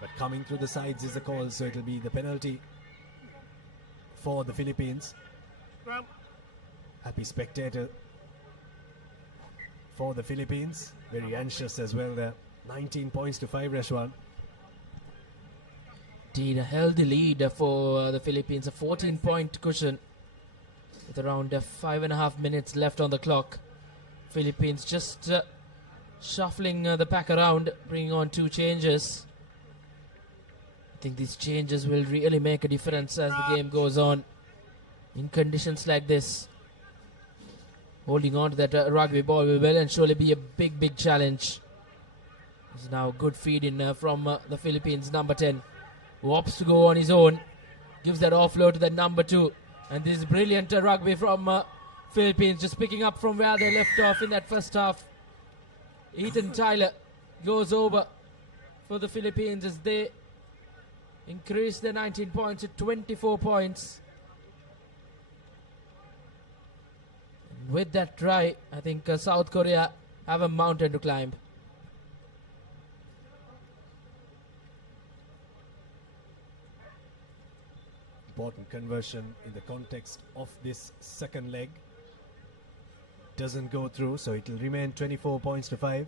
but coming through the sides is a call, so it'll be the penalty for the Philippines. Happy spectator for the Philippines, very anxious as well there. 19 points to 5, Reshwan. Indeed, a healthy lead for the Philippines, a 14-point cushion with around 5.5 minutes left on the clock. Philippines just shuffling the pack around, bringing on 2 changes. I think these changes will really make a difference as the game goes on. In conditions like this, holding on to that rugby ball will well and surely be a big challenge. There's now good feed in from the Philippines number 10, who opts to go on his own, gives that offload to the number 2, and this is brilliant rugby from Philippines, just picking up from where they left off in that first half. Ethan Tyler goes over for the Philippines as they increase their 19 points to 24 points. And with that try, I think South Korea have a mountain to climb. Important conversion in the context of this second leg. Doesn't go through, so it will remain 24 points to 5.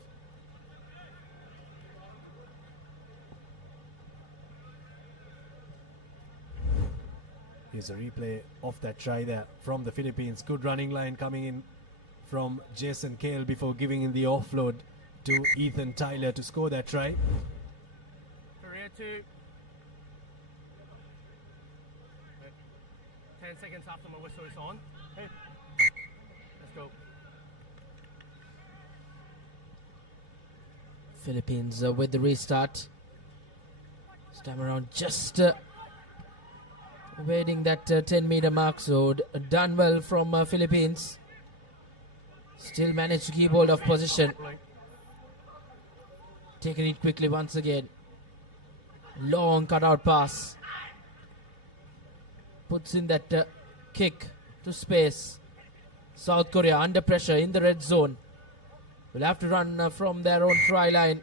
Here's a replay of that try there from the Philippines. Good running line coming in from Jason Kale before giving in the offload to Ethan Tyler to score that try. Korea 2. 10 seconds after my whistle is on. Hey, let's go. Philippines with the restart. This time around just evading that 10-meter mark, so done well from Philippines. Still managed to keep hold of position. Taking it quickly once again. Long cutout pass. Puts in that kick to space. South Korea under pressure in the red zone. Will have to run from their own try line.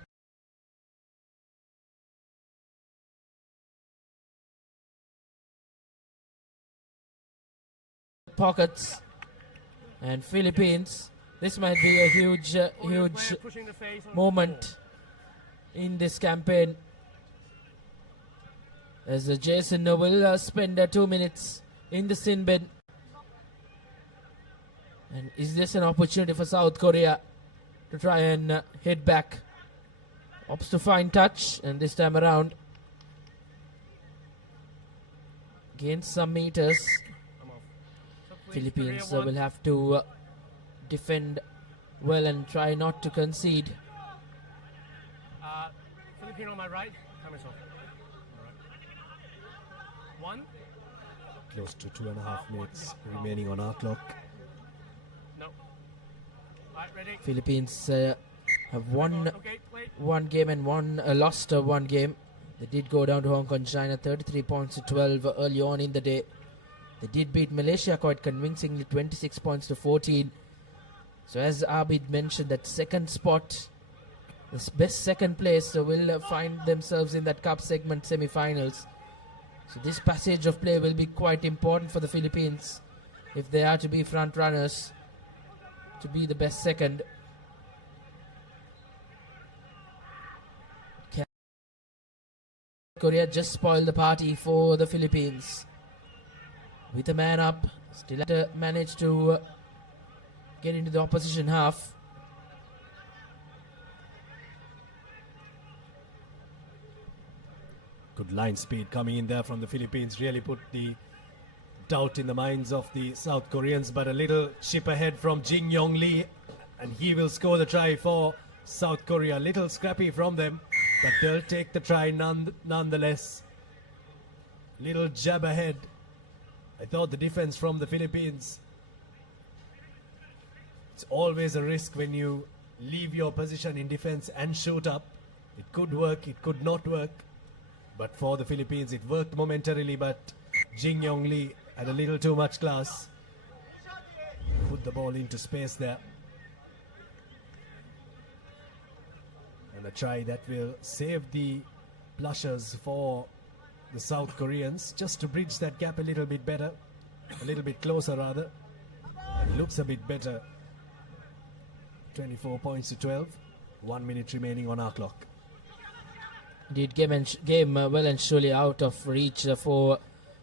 Pockets. And Philippines, this might be a huge moment in this campaign, as Jason will spend 2 minutes in the sin bin. And is this an opportunity for South Korea to try and hit back? Opts to find touch, and this time around gains some meters. Philippines will have to defend well and try not to concede. Philippine on my right. Time is off. One. Close to 2.5 minutes remaining on our clock. No. Right, ready. Philippines have won one game and lost one game. They did go down to Hong Kong, China, 33 points to 12 early on in the day. They did beat Malaysia quite convincingly, 26 points to 14. So as Abid mentioned, that second spot, this best second place, will find themselves in that cup segment semi-finals. So this passage of play will be quite important for the Philippines if they are to be front runners, to be the best second. Korea just spoiled the party for the Philippines. With a man up, still had to manage to get into the opposition half. Good line speed coming in there from the Philippines. Really put the doubt in the minds of the South Koreans. But a little chip ahead from Jin Yong Lee. And he will score the try for South Korea. Little scrappy from them. But they'll take the try nonetheless. Little jab ahead. I thought the defense from the Philippines. It's always a risk when you leave your position in defense and shoot up. It could work, it could not work. But for the Philippines, it worked momentarily. But Jin Yong Lee had a little too much class. Put the ball into space there. And a try that will save the blushers for the South Koreans, just to bridge that gap a little bit better, a little bit closer rather. It looks a bit better. 24 points to 12. 1 minute remaining on our clock. Indeed, game well and surely out of reach for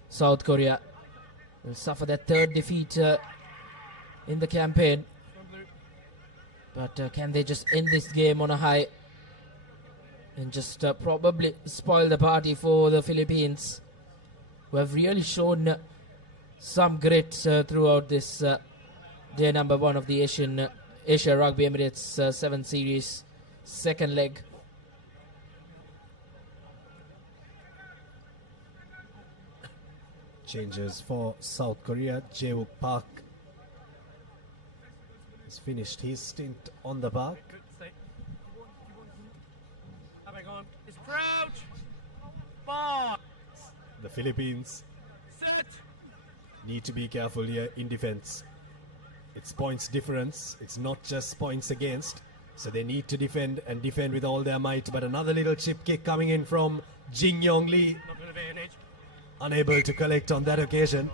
South Korea. Will suffer that third defeat in the campaign. But can they just end this game on a high and just probably spoil the party for the Philippines, who have really shown some grit throughout this day number 1 of the Asia Rugby Emirates 7 Series second leg. Changes for South Korea. Jae-wook Park has finished his stint on the park. It's crouch. Ball. The Philippines need to be careful here in defense. It's points difference. It's not just points against. So they need to defend and defend with all their might. But another little chip kick coming in from Jin Yong Lee. Unable to collect on that occasion.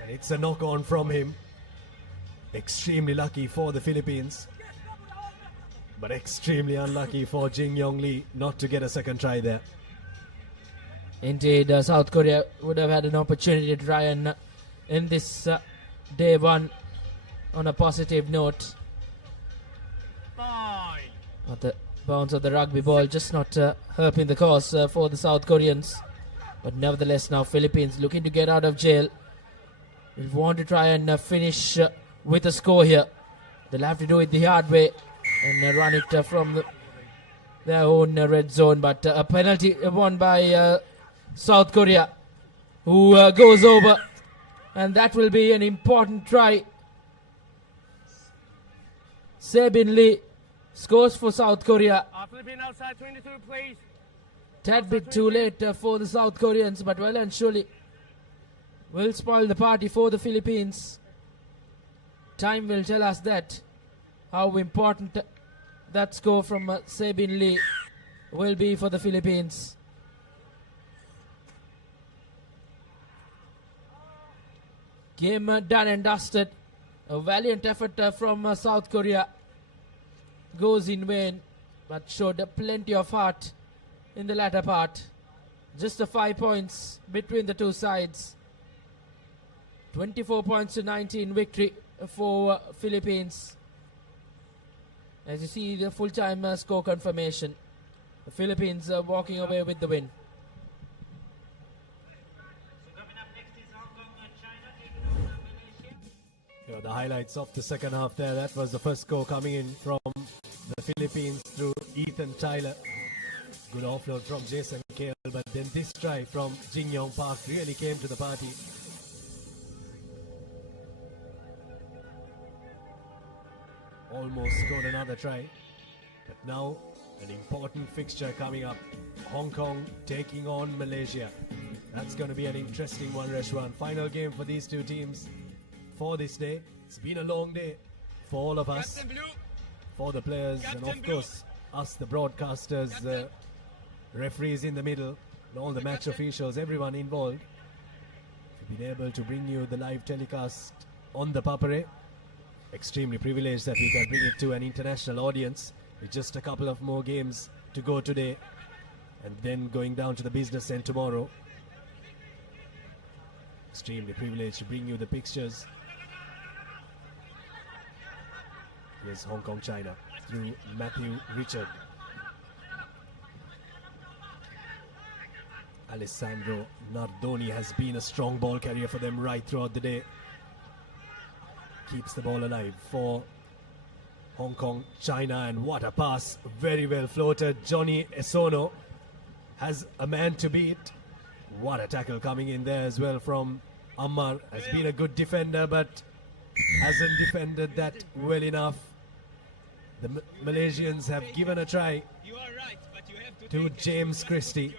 And it's a knock on from him. Extremely lucky for the Philippines. But extremely unlucky for Jin Yong Lee not to get a second try there. Indeed, South Korea would have had an opportunity to try and end this day 1 on a positive note. But the bounce of the rugby ball just not helping the cause for the South Koreans. But nevertheless, now Philippines looking to get out of jail. Will want to try and finish with a score here. They'll have to do it the hard way and run it from their own red zone. But a penalty won by South Korea, who goes over. And that will be an important try. Sebin Lee scores for South Korea. Philippine outside 22, please. Tad bit too late for the South Koreans, but well and surely will spoil the party for the Philippines. Time will tell us that, how important that score from Sebin Lee will be for the Philippines. Game done and dusted. A valiant effort from South Korea goes in vain, but showed plenty of heart in the latter part. Just the 5 points between the two sides. 24 points to 19 victory for Philippines. As you see the full-time score confirmation, the Philippines walking away with the win. You know, the highlights of the second half there, that was the first score coming in from the Philippines through Ethan Tyler. Good offload from Jason Kale, but then this try from Jin Yong Park really came to the party. Almost scored another try, but now an important fixture coming up. Hong Kong taking on Malaysia. That's going to be an interesting one, Reshwan. Final game for these two teams for this day. It's been a long day for all of us, for the players, and of course us, the broadcasters, the referees in the middle, and all the match officials, everyone involved. We've been able to bring you the live telecast on the Papare. Extremely privileged that we can bring it to an international audience with just a couple of more games to go today and then going down to the business end tomorrow. Extremely privileged to bring you the pictures. Here's Hong Kong, China through Matthew Richard. Alessandro Nardoni has been a strong ball carrier for them right throughout the day. Keeps the ball alive for Hong Kong, China, and what a pass. Very well floated. Johnny Esono has a man to beat. What a tackle coming in there as well from Ammar. Has been a good defender but hasn't defended that well enough. The Malaysians have given a try to James Christie.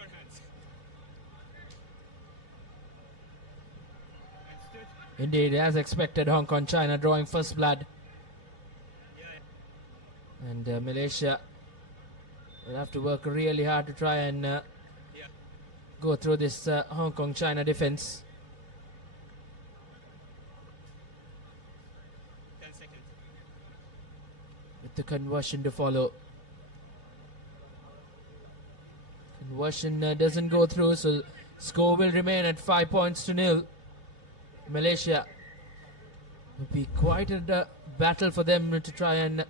Indeed, as expected, Hong Kong, China drawing first blood. And Malaysia will have to work really hard to try and go through this Hong Kong, China defense. 10 seconds. With the conversion to follow. Conversion doesn't go through, so score will remain at 5 points to nil. Malaysia will be quite a battle for them to try and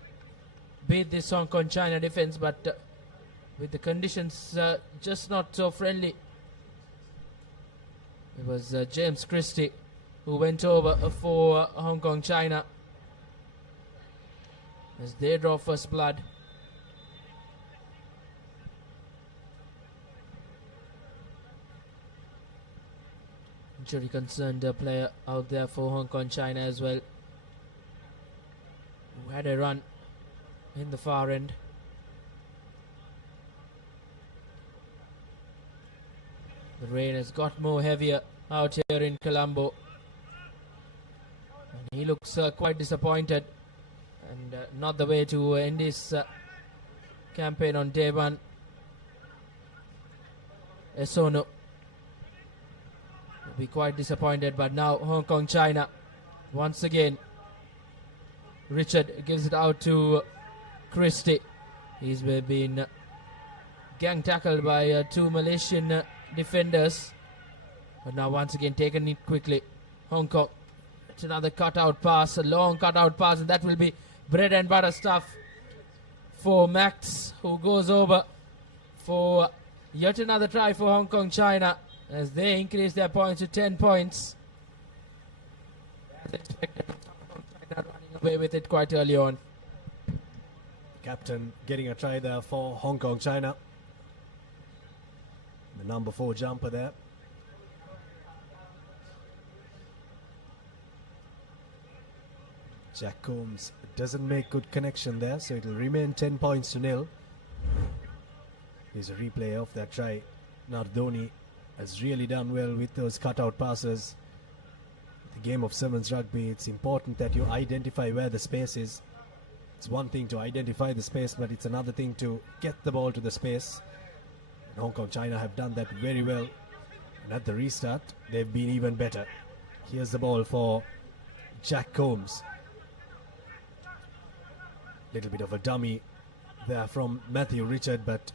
beat this Hong Kong China defense, but with the conditions just not so friendly. It was James Christie who went over for Hong Kong China as they draw first blood. Injury concerned player out there for Hong Kong China as well, who had a run in the far end. The rain has got more heavier out here in Colombo, and he looks quite disappointed, and not the way to end his campaign on day one. Esono will be quite disappointed, but now Hong Kong China once again. Richard gives it out to Christie. He's been gang tackled by two Malaysian defenders, but now once again taken it quickly. Hong Kong. It's another cutout pass, a long cutout pass, and that will be bread and butter stuff for Max, who goes over for yet another try for Hong Kong China as they increase their points to 10 points. As expected, Hong Kong China running away with it quite early on. Captain getting a try there for Hong Kong China. The number 4 jumper there. Jack Combs doesn't make good connection there, so it'll remain 10 points to nil. Here's a replay of that try. Nardoni has really done well with those cutout passes. The game of sevens rugby, it's important that you identify where the space is. It's one thing to identify the space, but it's another thing to get the ball to the space. And Hong Kong China have done that very well. And at the restart, they've been even better. Here's the ball for Jack Combs. Little bit of a dummy there from Matthew Richard, but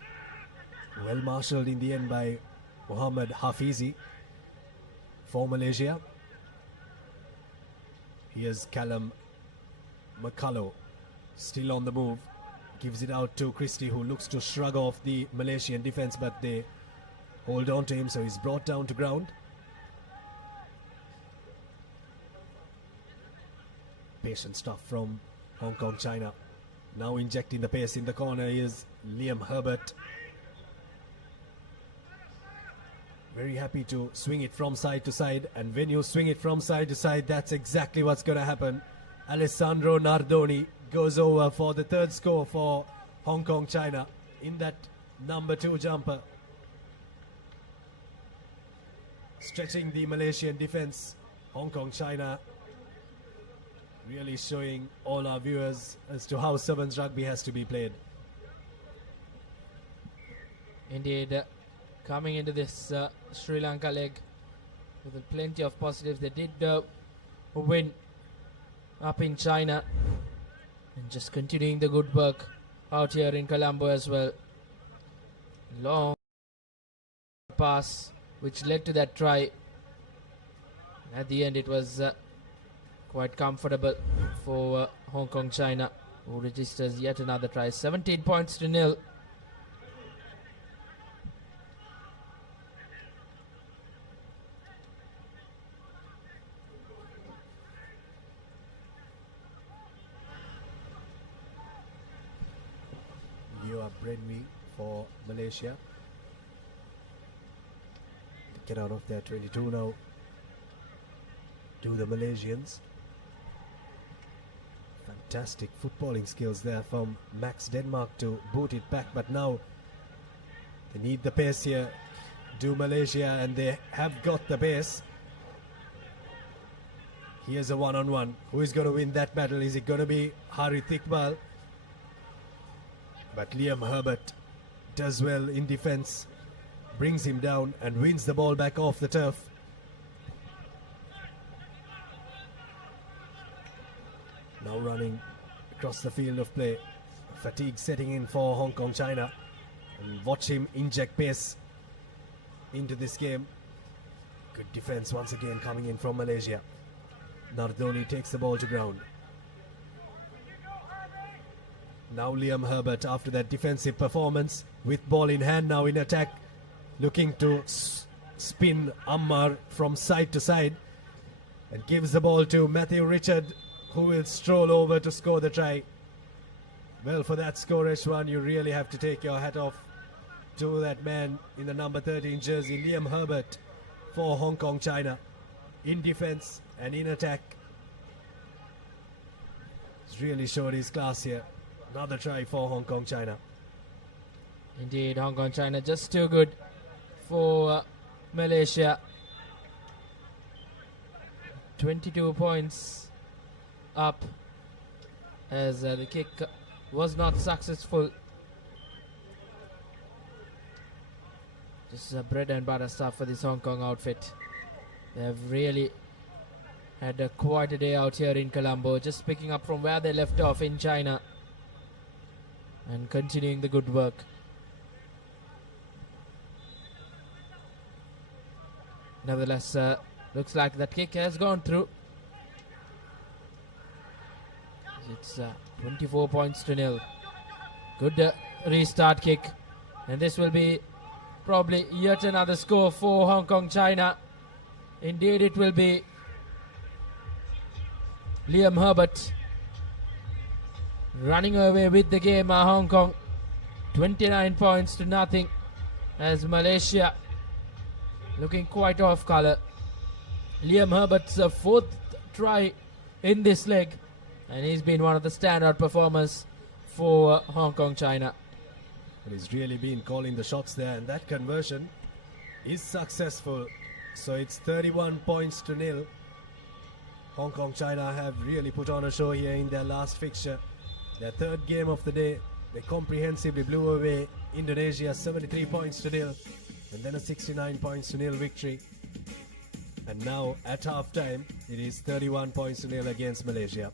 well marshalled in the end by Mohammad Hafizi for Malaysia. Here's Callum McCullough, still on the move. Gives it out to Christie, who looks to shrug off the Malaysian defense, but they hold on to him, so he's brought down to ground. Patient stuff from Hong Kong China. Now injecting the pace in the corner is Liam Herbert. Very happy to swing it from side to side, and when you swing it from side to side, that's exactly what's going to happen. Alessandro Nardoni goes over for the third score for Hong Kong China in that number 2 jumper. stretching the Malaysian defense. Hong Kong, China, really showing all our viewers as to how sevens rugby has to be played. Indeed, coming into this Sri Lanka leg with plenty of positives. They did win up in China, and just continuing the good work out here in Colombo as well. Long pass which led to that try. At the end it was quite comfortable for Hong Kong China, who registers yet another try. 17 points to nil. You are Brenby for Malaysia. Get out of there, 22 now. To the Malaysians. Fantastic footballing skills there from Max Denmark to boot it back, but now they need the pace here. Do Malaysia, and they have got the pace. Here's a one-on-one. Who is going to win that battle? Is it going to be Harith Iqbal? But Liam Herbert does well in defense, brings him down and wins the ball back off the turf. Now running across the field of play. Fatigue setting in for Hong Kong China. And watch him inject pace into this game. Good defense once again coming in from Malaysia. Nardoni takes the ball to ground. Now Liam Herbert, after that defensive performance, with ball in hand now in attack, looking to spin Ammar from side to side, and gives the ball to Matthew Richard, who will stroll over to score the try. Well, for that score, Eshwan, you really have to take your hat off to that man in the number 13 jersey, Liam Herbert, for Hong Kong China, in defense and in attack. He's really showed his class here. Another try for Hong Kong China. Indeed, Hong Kong China just too good for Malaysia. 22 points up as the kick was not successful. Just bread and butter stuff for this Hong Kong outfit. They have really had quite a day out here in Colombo, just picking up from where they left off in China and continuing the good work. Nevertheless, looks like that kick has gone through. It's 24 points to nil. Good restart kick, and this will be probably yet another score for Hong Kong China. Indeed it will be. Liam Herbert running away with the game. Hong Kong 29 points to nothing, as Malaysia looking quite off colour. Liam Herbert's fourth try in this leg, and he's been one of the standout performers for Hong Kong China. And he's really been calling the shots there, and that conversion is successful. So it's 31 points to nil. Hong Kong China have really put on a show here in their last fixture. Their third game of the day, they comprehensively blew away Indonesia 73 points to nil, and then a 69 points to nil victory. And now at half time, it is 31 points to nil against Malaysia.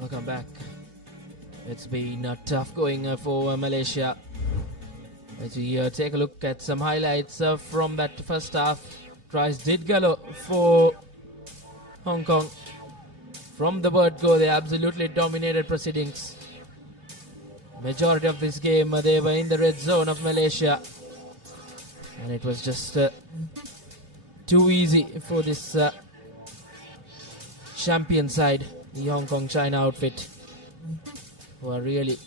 Welcome back. It's been tough going for Malaysia. As we take a look at some highlights from that first half. Tries did gallo for Hong Kong. From the word go, they absolutely dominated proceedings. Majority of this game, they were in the red zone of Malaysia. And it was just too easy for this champion side, the Hong Kong China outfit, who are really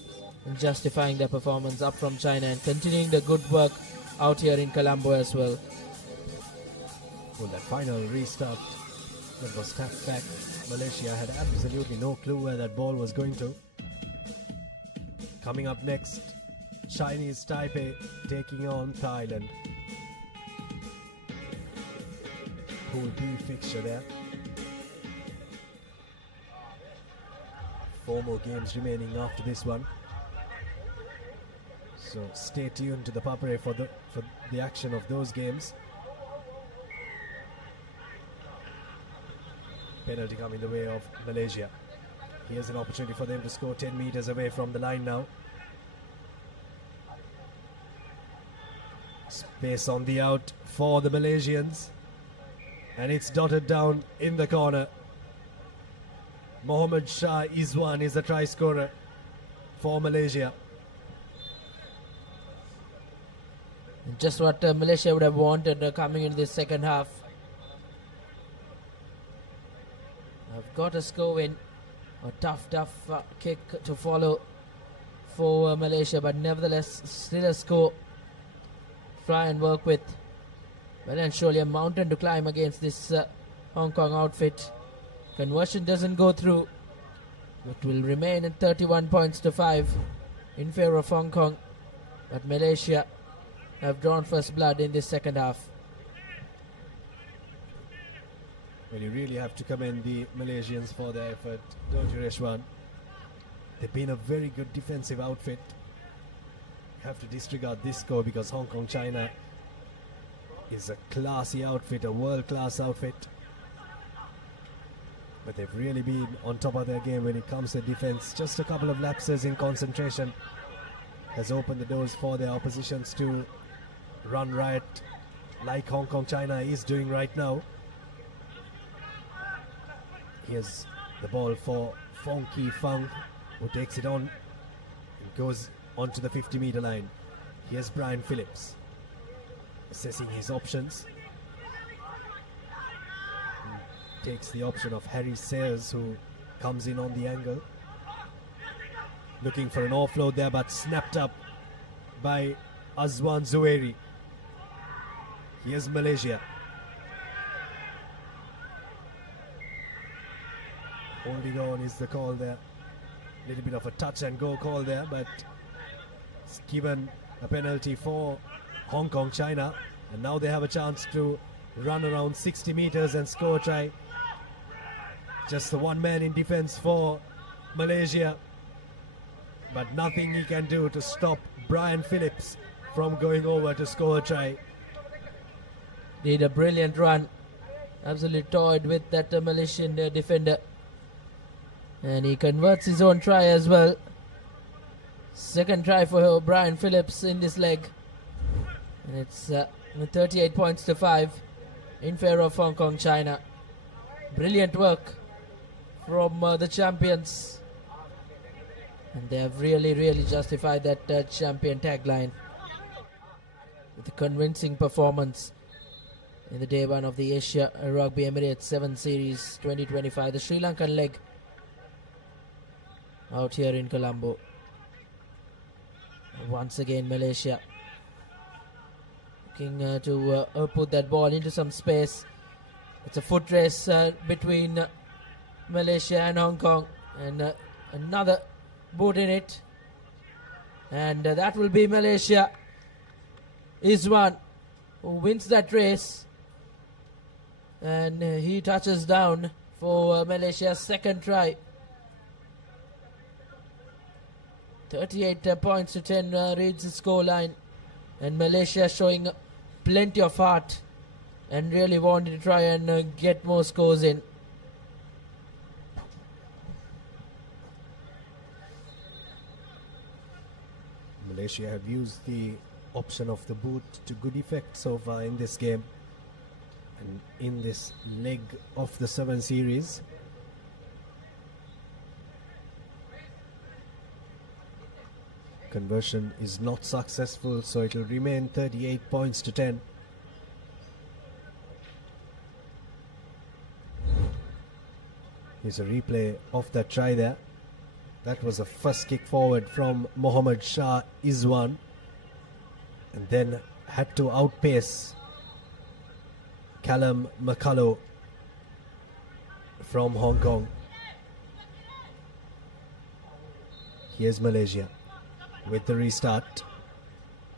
justifying their performance up from China and continuing the good work out here in Colombo as well. Well, that final restart that was tapped back, Malaysia had absolutely no clue where that ball was going to. Coming up next, Chinese Taipei taking on Thailand. Pool B fixture there. 4 more games remaining after this one. So stay tuned to the Papare for the action of those games. Penalty coming the way of Malaysia. Here's an opportunity for them to score 10 meters away from the line now. Space on the out for the Malaysians. And it's dotted down in the corner. Mohammad Shah Izwan is the try scorer for Malaysia. Just what Malaysia would have wanted coming in this second half. I've got a score win. A tough kick to follow for Malaysia, but nevertheless still a score. Try and work with. Well and surely a mountain to climb against this Hong Kong outfit. Conversion doesn't go through. It will remain at 31 points to 5 in favor of Hong Kong. But Malaysia have drawn first blood in this second half. Well, you really have to commend the Malaysians for their effort, don't you, Reshwan? They've been a very good defensive outfit. You have to disregard this score because Hong Kong China is a classy outfit, a world-class outfit. But they've really been on top of their game when it comes to defense. Just a couple of lapses in concentration has opened the doors for their oppositions to run riot like Hong Kong China is doing right now. Here's the ball for Fong Ki Fang, who takes it on and goes onto the 50-meter line. Here's Brian Phillips assessing his options. Takes the option of Harry Sayers, who comes in on the angle. Looking for an offload there, but snapped up by Azwan Zuhairi. Here's Malaysia. Holding on is the call there. A little bit of a touch and go call there, but it's given a penalty for Hong Kong China. And now they have a chance to run around 60 meters and score a try. Just the one man in defense for Malaysia. But nothing he can do to stop Brian Phillips from going over to score a try. Did a brilliant run. Absolutely toyed with that Malaysian defender. And he converts his own try as well. Second try for Brian Phillips in this leg. And it's 38 points to 5 in favor of Hong Kong China. Brilliant work from the champions. And they have really justified that champion tagline with a convincing performance in the day one of the Asia Rugby Emirates 7 Series 2025, the Sri Lankan leg out here in Colombo. Once again Malaysia looking to put that ball into some space. It's a foot race between Malaysia and Hong Kong, and another boot in it, and that will be Malaysia. Izwan who wins that race, and he touches down for Malaysia's second try. 38 points to 10 reads the scoreline, and Malaysia showing plenty of heart and really wanting to try and get more scores in. Malaysia have used the option of the boot to good effect so far in this game and in this leg of the 7 series. Conversion is not successful, so it will remain 38 points to 10. Here's a replay of that try there. That was a first kick forward from Mohammad Shah Izwan, and then had to outpace Callum McCullough from Hong Kong. Here's Malaysia with the restart.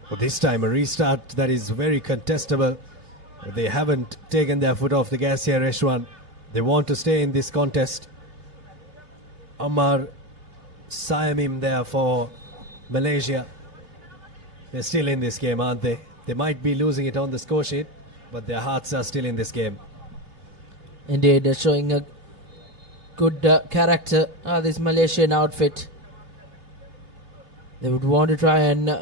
Well, this time a restart that is very contestable. They haven't taken their foot off the gas here, Reshwan. They want to stay in this contest. Amar Siamim there for Malaysia. They're still in this game, aren't they? They might be losing it on the score sheet, but their hearts are still in this game. Indeed, showing a good character, this Malaysian outfit. They would want to try and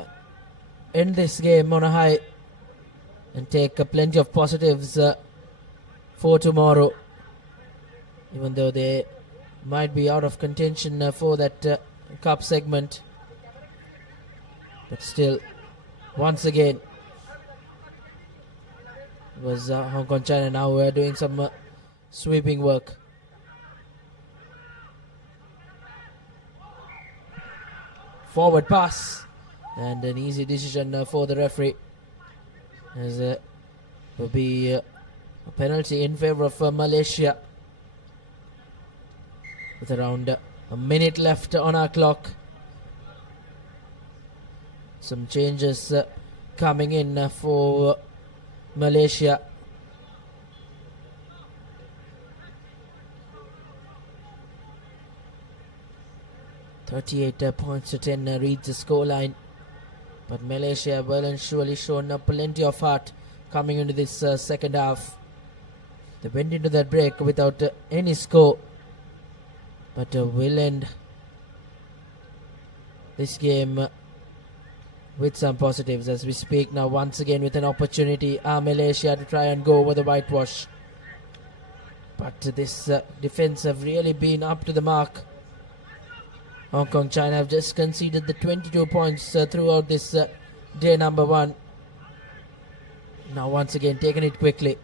end this game on a high and take plenty of positives for tomorrow, even though they might be out of contention for that cup segment. But still, once again, it was Hong Kong China now doing some sweeping work. Forward pass, and an easy decision for the referee, as it will be a penalty in favor of Malaysia with around a minute left on our clock. Some changes coming in for Malaysia. "38 points to 10" reads the scoreline, but Malaysia well and surely shown plenty of heart coming into this second half. They went into that break without any score, but will end this game with some positives as we speak now. Once again with an opportunity, Malaysia to try and go over the whitewash, but this defense have really been up to the mark. Hong Kong China have just conceded the 22 points throughout this day number one. Now once again taking it quickly.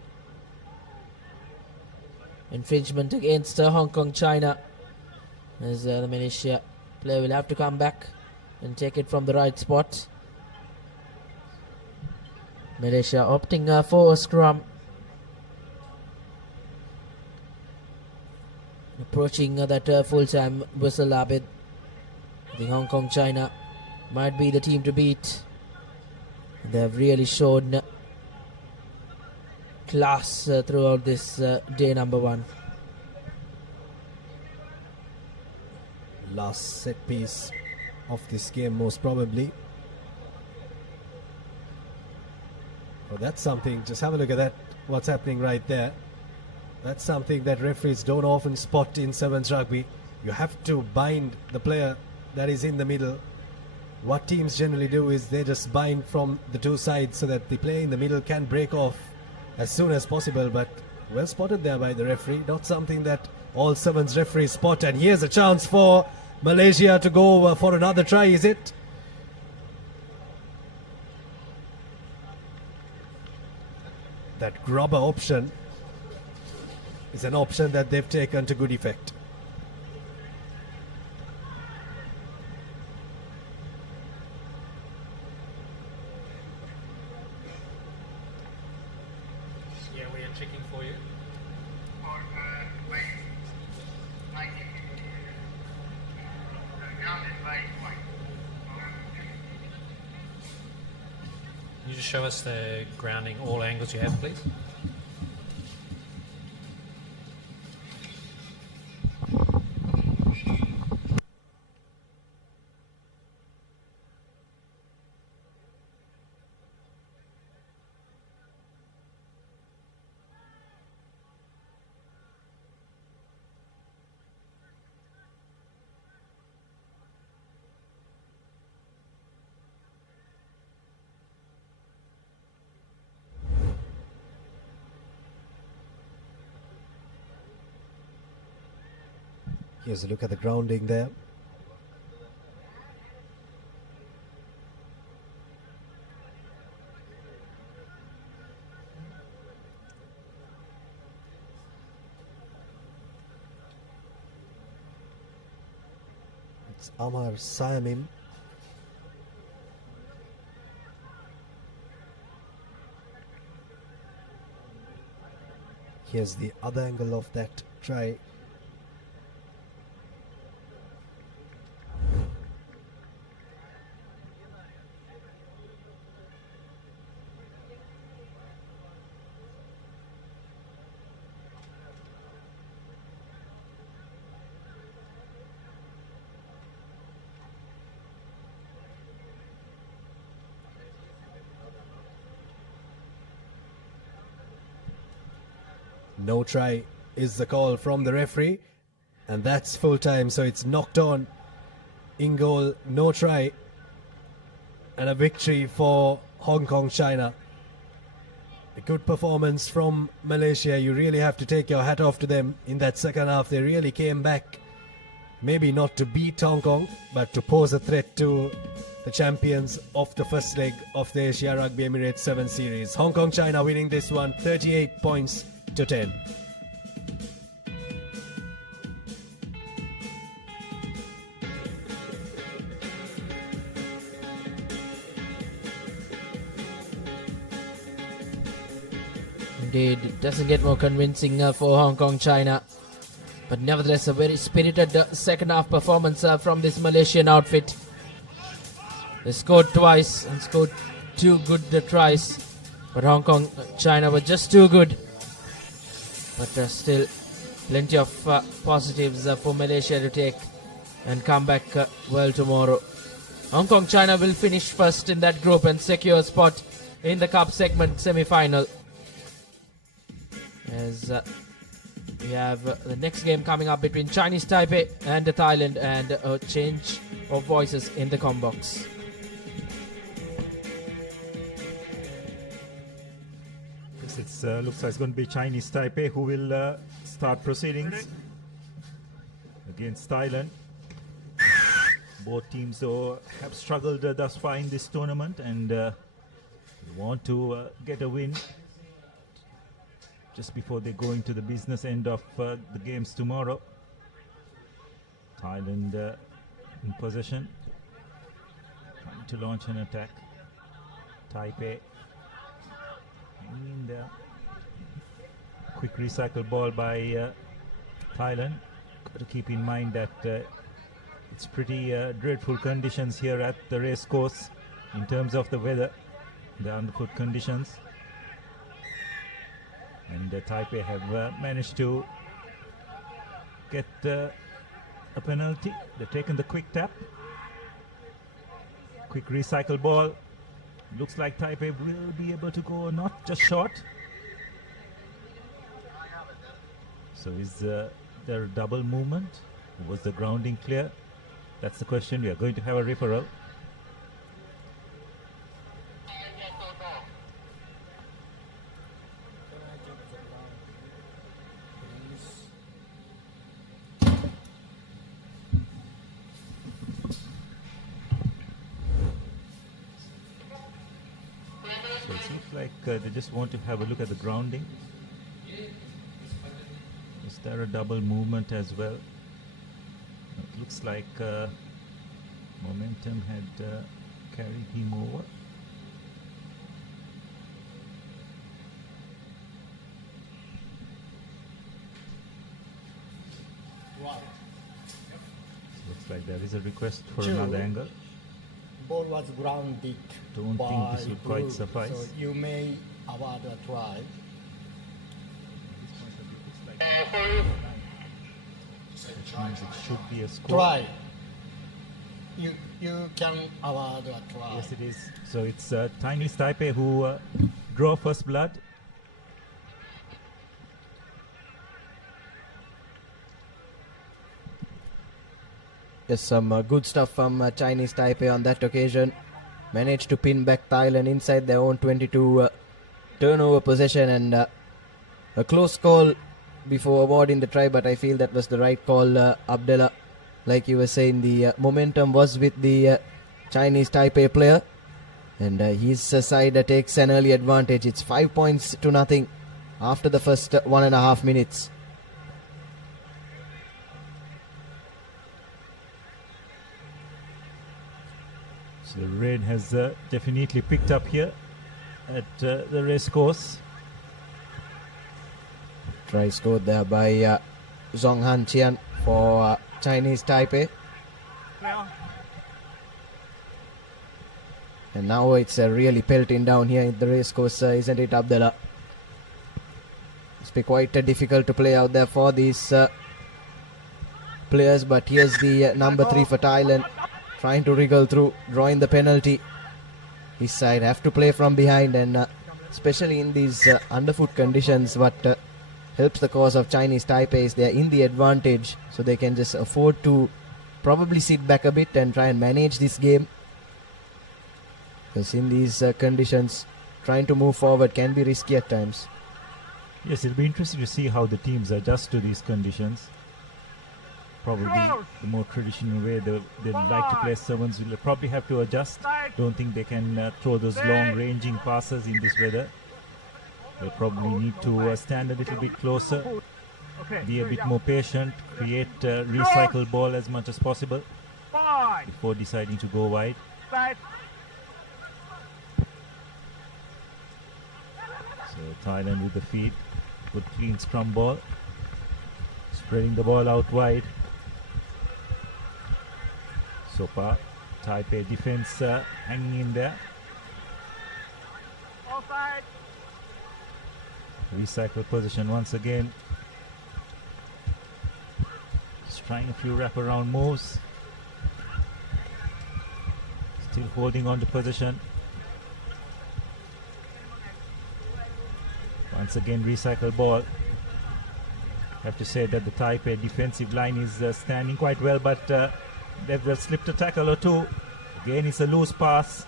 Infringement against Hong Kong China, as the Malaysia player will have to come back and take it from the right spot. Malaysia opting for a scrum. Approaching that full-time whistle, Abid. The Hong Kong China might be the team to beat. They have really shown class throughout this day number one. Last set piece of this game, most probably. Oh, that's something. Just have a look at that. What's happening right there. That's something that referees don't often spot in sevens rugby. You have to bind the player that is in the middle. What teams generally do is they just bind from the two sides so that the player in the middle can break off as soon as possible. But well spotted there by the referee. Not something that all sevens referees spot. And here's a chance for Malaysia to go for another try, is it? That grubber option is an option that they've taken to good effect. Yeah, we are checking for you. Can you just show us the grounding, all angles you have, please? Here's a look at the grounding there. It's Amar Siamim. Here's the other angle of that try. No try is the call from the referee, and that's full time, so it's knocked on. In goal, no try, and a victory for Hong Kong, China. A good performance from Malaysia. You really have to take your hat off to them in that second half. They really came back, maybe not to beat Hong Kong, but to pose a threat to the champions of the first leg of the Asia Rugby Emirates 7 series. Hong Kong, China winning this one 38 points to 10. Indeed, it doesn't get more convincing for Hong Kong, China. But nevertheless, a very spirited second half performance from this Malaysian outfit. They scored twice and scored 2 good tries. But Hong Kong, China were just too good. But still, plenty of positives for Malaysia to take and come back well tomorrow. Hong Kong, China will finish first in that group and secure a spot in the Cup segment semi-final. As we have the next game coming up between Chinese Taipei and Thailand, and a change of voices in the comm box. It looks like it's going to be Chinese Taipei who will start proceedings against Thailand. Both teams though have struggled thus far in this tournament, and want to get a win just before they go into the business end of the games tomorrow. Thailand in possession, trying to launch an attack. Taipei in there. Quick recycle ball by Thailand. Got to keep in mind that it's pretty dreadful conditions here at the race course in terms of the weather, the underfoot conditions. And Taipei have managed to get a penalty. They've taken the quick tap. Quick recycle ball. Looks like Taipei will be able to go not just short. So is there a double movement? Was the grounding clear? That's the question. We are going to have a referral. So it seems like they just want to have a look at the grounding. Is there a double movement as well? It looks like momentum had carried him over. Right. Looks like there is a request for another angle. Ball was grounded. Don't think this would quite suffice. So you may award a try. Which means it should be a score. Try. You can award a try. Yes, it is. So it's Chinese Taipei who draw first blood. Yes, some good stuff from Chinese Taipei on that occasion. Managed to pin back Thailand inside their own 22 turnover possession, and a close call before awarding the try, but I feel that was the right call, Abdullah. Like you were saying, the momentum was with the Chinese Taipei player, and his side takes an early advantage. It's 5 points to nothing after the first 1.5 minutes. The rain has definitely picked up here at the race course. Try scored there by Zhong Han Qian for Chinese Taipei. And now it's really pelting down here in the race course, isn't it, Abdullah? It's been quite difficult to play out there for these players, but here's the number 3 for Thailand, trying to wriggle through, drawing the penalty. His side have to play from behind, and especially in these underfoot conditions, what helps the cause of Chinese Taipei is they're in the advantage, so they can just afford to probably sit back a bit and try and manage this game. Because in these conditions, trying to move forward can be risky at times. Yes, it'll be interesting to see how the teams adjust to these conditions. Probably the more traditional way they'd like to play servants will probably have to adjust. Don't think they can throw those long ranging passes in this weather. They'll probably need to stand a little bit closer, be a bit more patient, create recycle ball as much as possible before deciding to go wide. So Thailand with the feet, good clean scrum ball, spreading the ball out wide. So far, Taipei defense hanging in there. Recycle position once again. Just trying a few wraparound moves. Still holding on to position. Once again, recycle ball. Have to say that the Taipei defensive line is standing quite well, but they've slipped a tackle or two. Again, it's a loose pass.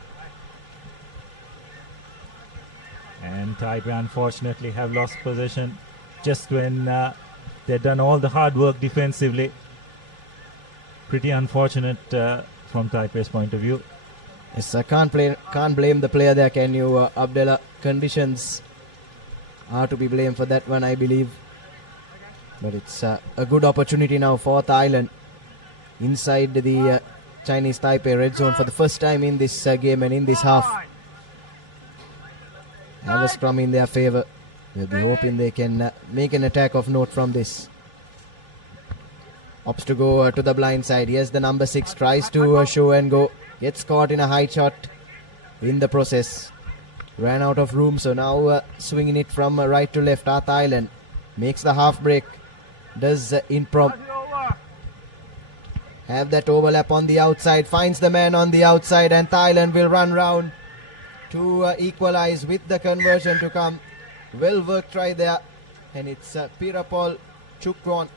And Taipei unfortunately have lost possession just when they've done all the hard work defensively. Pretty unfortunate from Taipei's point of view. Yes, I can't blame the player there, can you, Abdullah? Conditions are to be blamed for that one, I believe. But it's a good opportunity now for Thailand inside the Chinese Taipei red zone for the first time in this game and in this half. Have a scrum in their favour. We'll be hoping they can make an attack of note from this. Opts to go to the blind side. Here's the number 6. Tries to show and go. Gets caught in a high shot in the process. Ran out of room, so now swinging it from right to left. Thailand makes the half break. Does imprompt. Have that overlap on the outside. Finds the man on the outside, and Thailand will run round to equalize with the conversion to come. Well worked try there, and it's Pirapol Chukron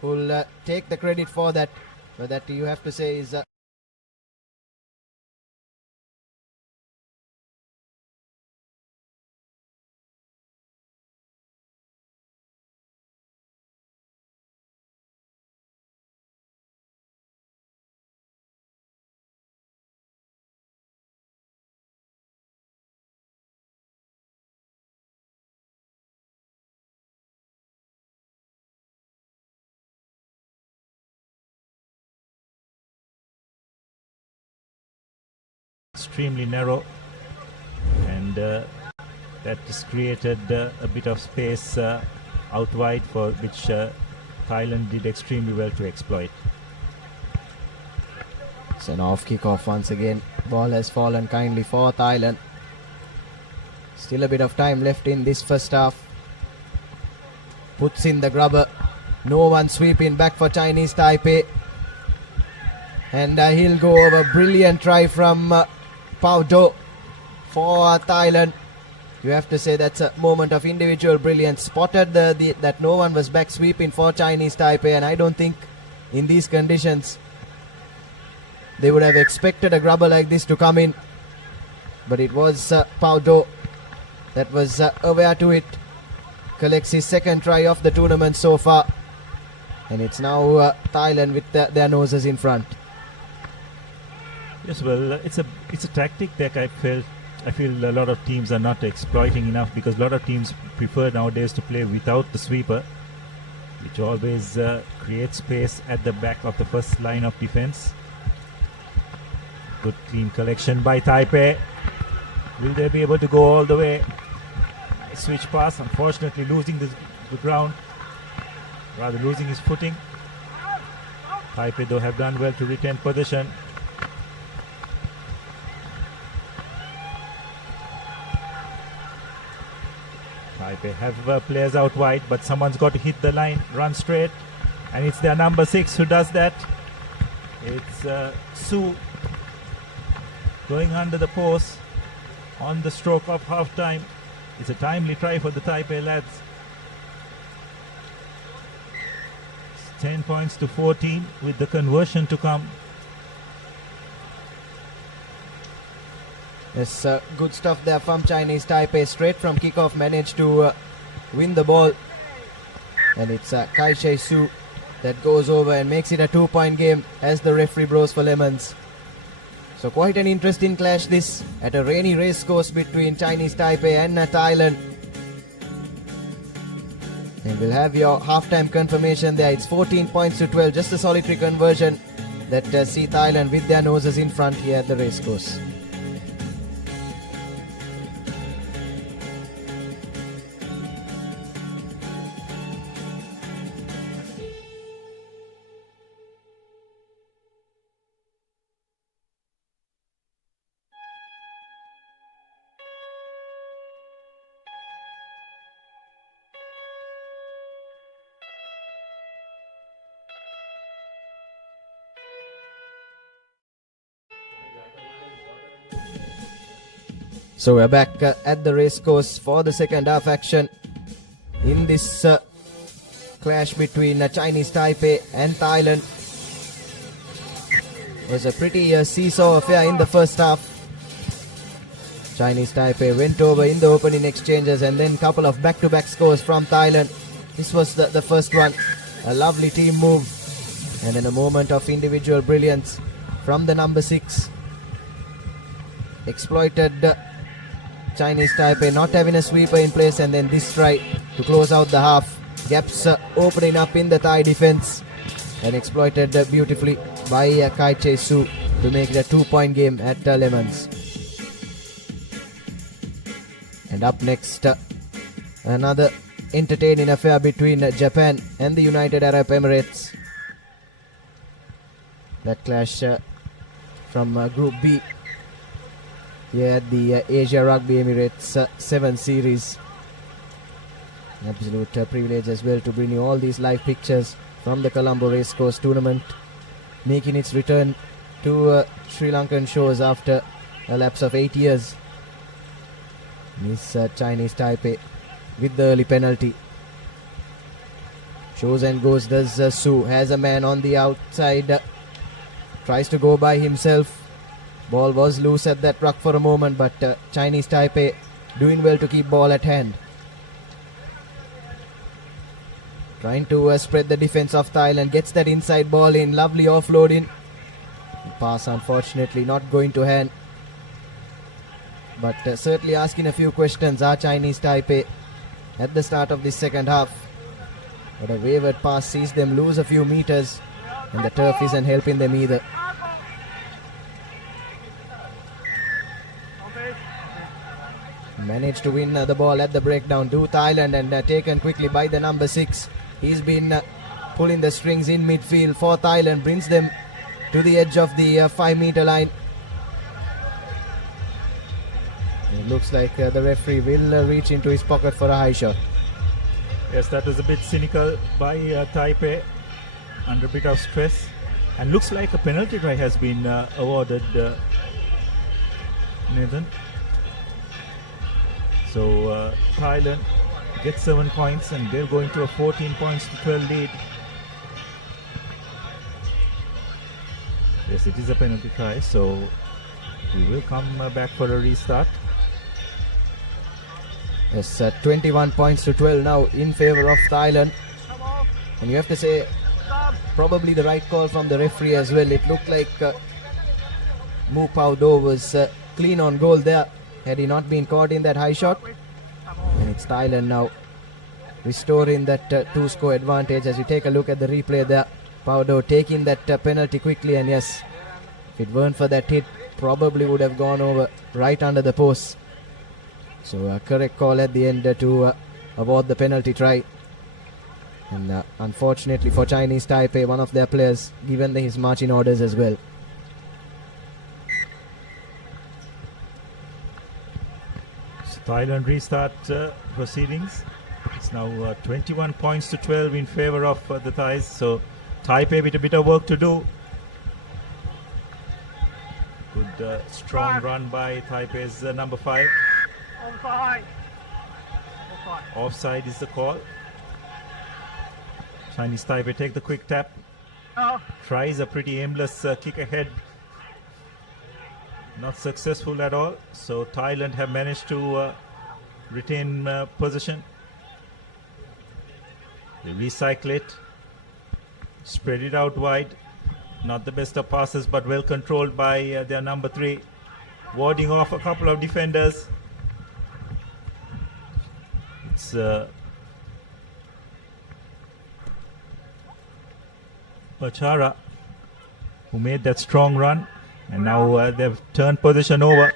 who will take the credit for that. But that you have to say is extremely narrow, and that has created a bit of space out wide, for which Thailand did extremely well to exploit. it's an off kick-off once again. Ball has fallen kindly for Thailand. Still a bit of time left in this first half. Puts in the grubber. No one sweeping back for Chinese Taipei. And he'll go over. Brilliant try from Pao Do for Thailand. You have to say that's a moment of individual brilliance. Spotted that no one was back sweeping for Chinese Taipei, and I don't think in these conditions they would have expected a grubber like this to come in. But it was Pao Do that was aware to it. Collects his second try of the tournament so far, and it's now Thailand with their noses in front. Yes, well, it's a tactic that I feel a lot of teams are not exploiting enough, because a lot of teams prefer nowadays to play without the sweeper, which always creates space at the back of the first line of defense. Good clean collection by Taipei. Will they be able to go all the way? Switch pass, unfortunately losing the ground, rather losing his footing. Taipei though have done well to retain possession. Taipei have players out wide, but someone's got to hit the line, run straight, and it's their number 6 who does that. It's Su going under the post on the stroke of half time. It's a timely try for the Taipei lads. It's 10 points to 14 with the conversion to come. Yes, good stuff there from Chinese Taipei. Straight from kickoff managed to win the ball. And it's Kai Shei Su that goes over and makes it a 2-point game as the referee blows for lemons. So quite an interesting clash this at a rainy race course between Chinese Taipei and Thailand. And we'll have your halftime confirmation there. It's 14 points to 12, just a solitary conversion that see Thailand with their noses in front here at the race course. So we're back at the race course for the second half action in this clash between Chinese Taipei and Thailand. It was a pretty seesaw affair in the first half. Chinese Taipei went over in the opening exchanges and then a couple of back-to-back scores from Thailand. This was the first one. A lovely team move and then a moment of individual brilliance from the number 6. Exploited Chinese Taipei not having a sweeper in place, and then this try to close out the half. Gaps opening up in the Thai defense and exploited beautifully by Kai Che Su to make it a 2-point game at Lemons. And up next, another entertaining affair between Japan and the United Arab Emirates. That clash from Group B here at the Asia Rugby Emirates 7 series. An absolute privilege as well to bring you all these live pictures from the Colombo Racecourse tournament, making its return to Sri Lankan shores after a lapse of 8 years. Miss Chinese Taipei with the early penalty. Shows and goes does Su, has a man on the outside, tries to go by himself. Ball was loose at that ruck for a moment, but Chinese Taipei doing well to keep ball at hand. Trying to spread the defense of Thailand, gets that inside ball in, lovely offloading. Pass unfortunately not going to hand, but certainly asking a few questions are Chinese Taipei at the start of this second half. But a wayward pass sees them lose a few meters and the turf isn't helping them either. Managed to win the ball at the breakdown to Thailand and taken quickly by the number 6. He's been pulling the strings in midfield for Thailand, brings them to the edge of the 5-meter line. It looks like the referee will reach into his pocket for a high shot. Yes, that was a bit cynical by Taipei, under a bit of stress, and looks like a penalty try has been awarded, Nathan. So Thailand gets 7 points and they're going to a 14 points to 12 lead. Yes, it is a penalty try, so we will come back for a restart. Yes, 21 points to 12 now in favor of Thailand. And you have to say, probably the right call from the referee as well. It looked like Mu Pao Do was clean on goal there, had he not been caught in that high shot. And it's Thailand now restoring that 2-score advantage. As you take a look at the replay there, Pao Do taking that penalty quickly, and yes, if it weren't for that hit, probably would have gone over right under the post. So a correct call at the end to award the penalty try. And unfortunately for Chinese Taipei, one of their players given his marching orders as well. So Thailand restart proceedings. It's now 21 points to 12 in favor of the Thais. So Taipei with a bit of work to do. Good strong run by Taipei's number 5. Offside. Offside is the call. Chinese Taipei take the quick tap. Tries a pretty aimless kick ahead. Not successful at all. So Thailand have managed to retain possession. They recycle it. Spread it out wide. Not the best of passes, but well controlled by their number 3. Warding off a couple of defenders. It's Pachara who made that strong run, and now they've turned position over,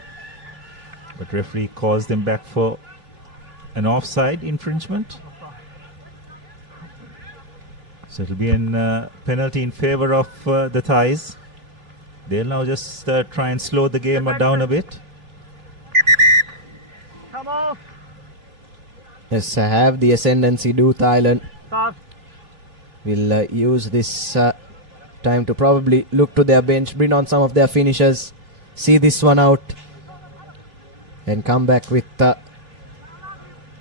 but referee calls them back for an offside infringement. So it'll be a penalty in favor of the Thais. They'll now just try and slow the game down a bit. Come on. Yes, have the ascendancy, do Thailand. Will use this time to probably look to their bench, bring on some of their finishers, see this one out, and come back with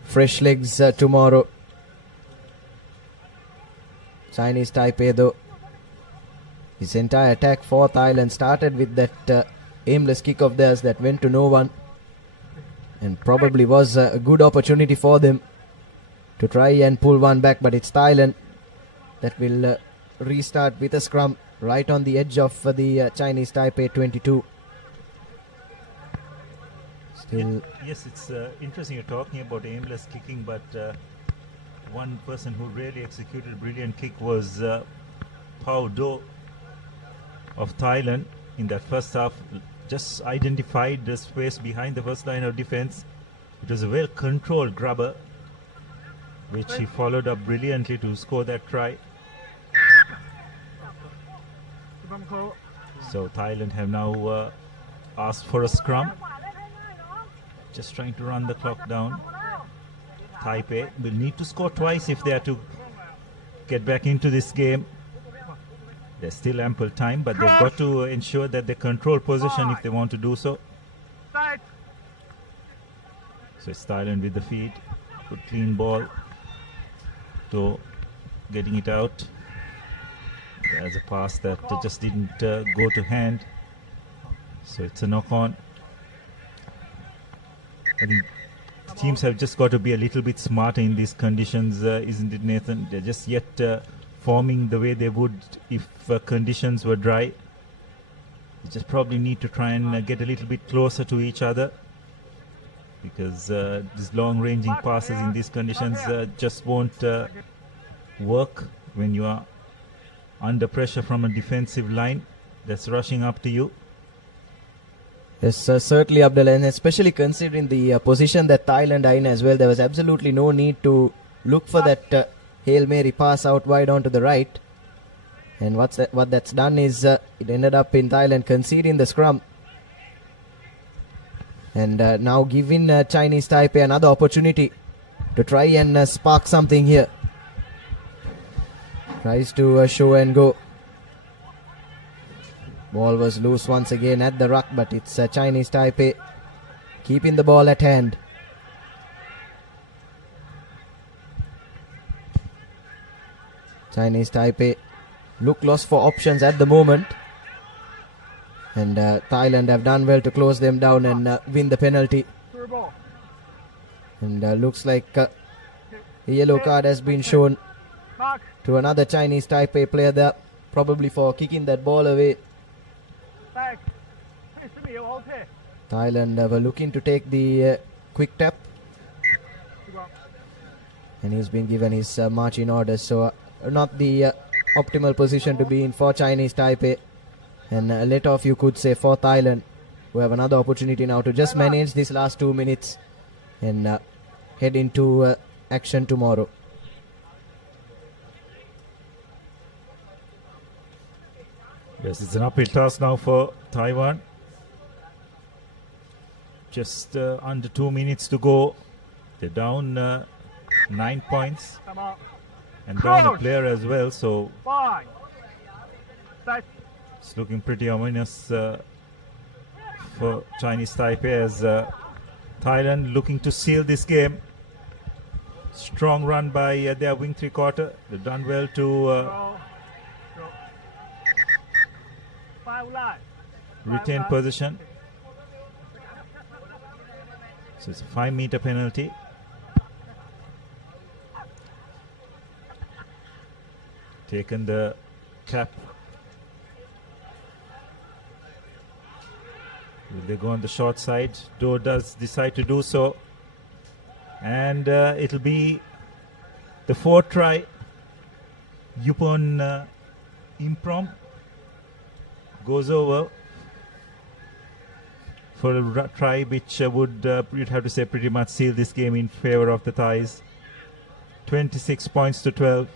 fresh legs tomorrow. Chinese Taipei, though, his entire attack for Thailand started with that aimless kick of theirs that went to no one, and probably was a good opportunity for them to try and pull one back, but it's Thailand that will restart with a scrum right on the edge of the Chinese Taipei 22. Still, yes, it's interesting you're talking about aimless kicking, but one person who really executed a brilliant kick was Pao Do of Thailand in that first half. Just identified the space behind the first line of defense. It was a well controlled grabber, which he followed up brilliantly to score that try. So Thailand have now asked for a scrum, just trying to run the clock down. Taipei will need to score twice if they are to get back into this game. There's still ample time, but they've got to ensure that they control possession if they want to do so. So it's Thailand with the feed. Good clean ball. So getting it out. There's a pass that just didn't go to hand. So it's a knock on. I think teams have just got to be a little bit smarter in these conditions, isn't it, Nathan? They're just yet forming the way they would if conditions were dry. You just probably need to try and get a little bit closer to each other, because these long-ranging passes in these conditions just won't work when you are under pressure from a defensive line that's rushing up to you. Yes, certainly, Abdullah, and especially considering the position that Thailand are in as well, there was absolutely no need to look for that Hail Mary pass out wide onto the right. And what that's done is it ended up in Thailand conceding the scrum. And now giving Chinese Taipei another opportunity to try and spark something here. Tries to show and go. Ball was loose once again at the ruck, but it's Chinese Taipei keeping the ball at hand. Chinese Taipei look lost for options at the moment, and Thailand have done well to close them down and win the penalty. And looks like a yellow card has been shown to another Chinese Taipei player there, probably for kicking that ball away. Thailand were looking to take the quick tap, and he's been given his marching orders, so not the optimal position to be in for Chinese Taipei, and let off, you could say, for Thailand. who have another opportunity now to just manage these last 2 minutes and head into action tomorrow. Yes, it's an uphill task now for Taiwan. Just under 2 minutes to go. They're down 9 points Come on. and down a player as well, so 5. Set. it's looking pretty ominous for Chinese Taipei as Thailand looking to seal this game. Strong run by their wing three-quarter. They've done well to Roll. Foul line. retain position. So it's a 5-meter penalty. Taken the cap. Will they go on the short side? Do does decide to do so. And it'll be the fourth try. Yupon Improm goes over for a try which would, you'd have to say, pretty much seal this game in favor of the Thais. 26 points to 12.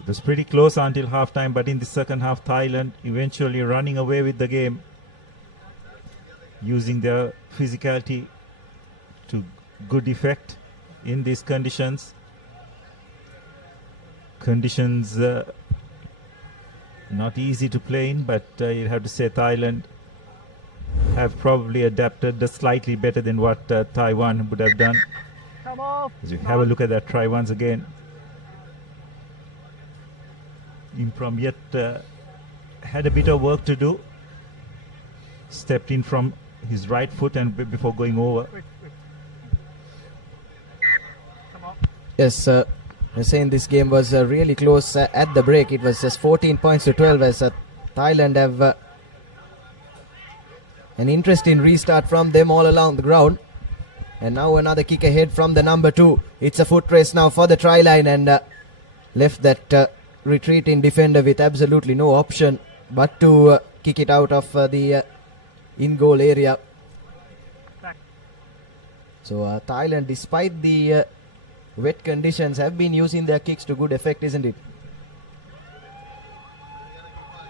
It was pretty close until halftime, but in the second half, Thailand eventually running away with the game, using their physicality to good effect in these conditions. Conditions not easy to play in, but you have to say Thailand have probably adapted slightly better than what Taiwan would have done. Come on. As you have a look at that try once again. Improm yet had a bit of work to do. Stepped in from his right foot and before going over. Come on. Yes, I'm saying this game was really close at the break. It was just 14 points to 12 as Thailand have an interesting restart from them all along the ground. And now another kick ahead from the number 2. It's a foot race now for the try line and left that retreating defender with absolutely no option but to kick it out of the in-goal area. So Thailand, despite the wet conditions, have been using their kicks to good effect, isn't it?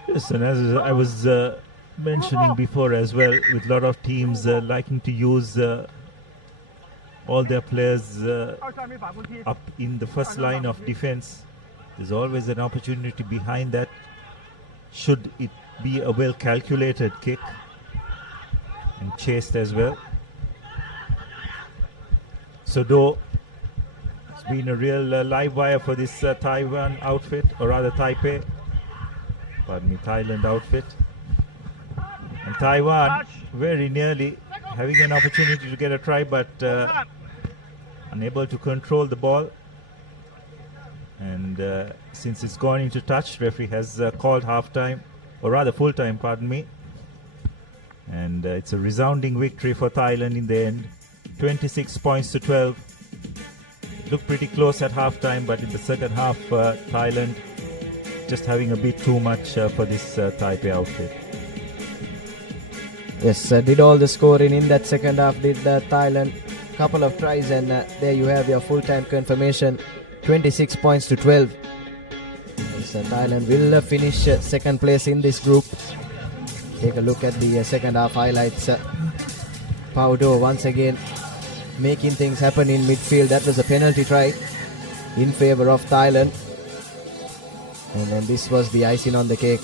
Yes, and as I was mentioning before as well, with a lot of teams liking to use all their players up in the first line of defense, there's always an opportunity behind that, should it be a well calculated kick and chased as well. So though it's been a real live wire for this Taiwan outfit, or rather Taipei, pardon me, Thailand outfit. And Taiwan very nearly having an opportunity to get a try, but unable to control the ball. And since it's gone into touch, referee has called half-time, or rather full-time, pardon me. And it's a resounding victory for Thailand in the end. 26 points to 12. It looked pretty close at half-time, but in the second half, Thailand just having a bit too much for this Taipei outfit. Yes, did all the scoring in that second half, did Thailand. Couple of tries and there you have your full-time confirmation. 26 points to 12. So Thailand will finish second place in this group. Take a look at the second half highlights. Paudo once again making things happen in midfield. That was a penalty try in favor of Thailand. And then this was the icing on the cake.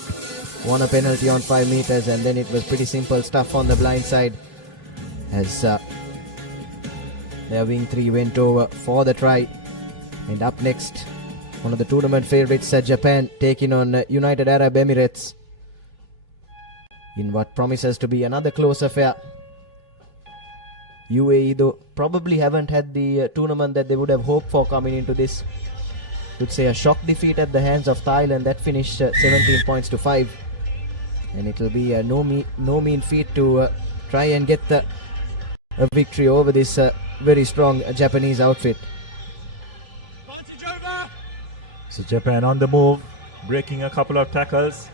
Won a penalty on 5 meters and then it was pretty simple stuff on the blind side as their wing 3 went over for the try. And up next, one of the tournament favorites, Japan, taking on United Arab Emirates in what promises to be another close affair. UAE, though, probably haven't had the tournament that they would have hoped for coming into this. Could say a shock defeat at the hands of Thailand that finished 17 points to 5. And it will be no mean feat to try and get a victory over this very strong Japanese outfit. So Japan on the move, breaking a couple of tackles.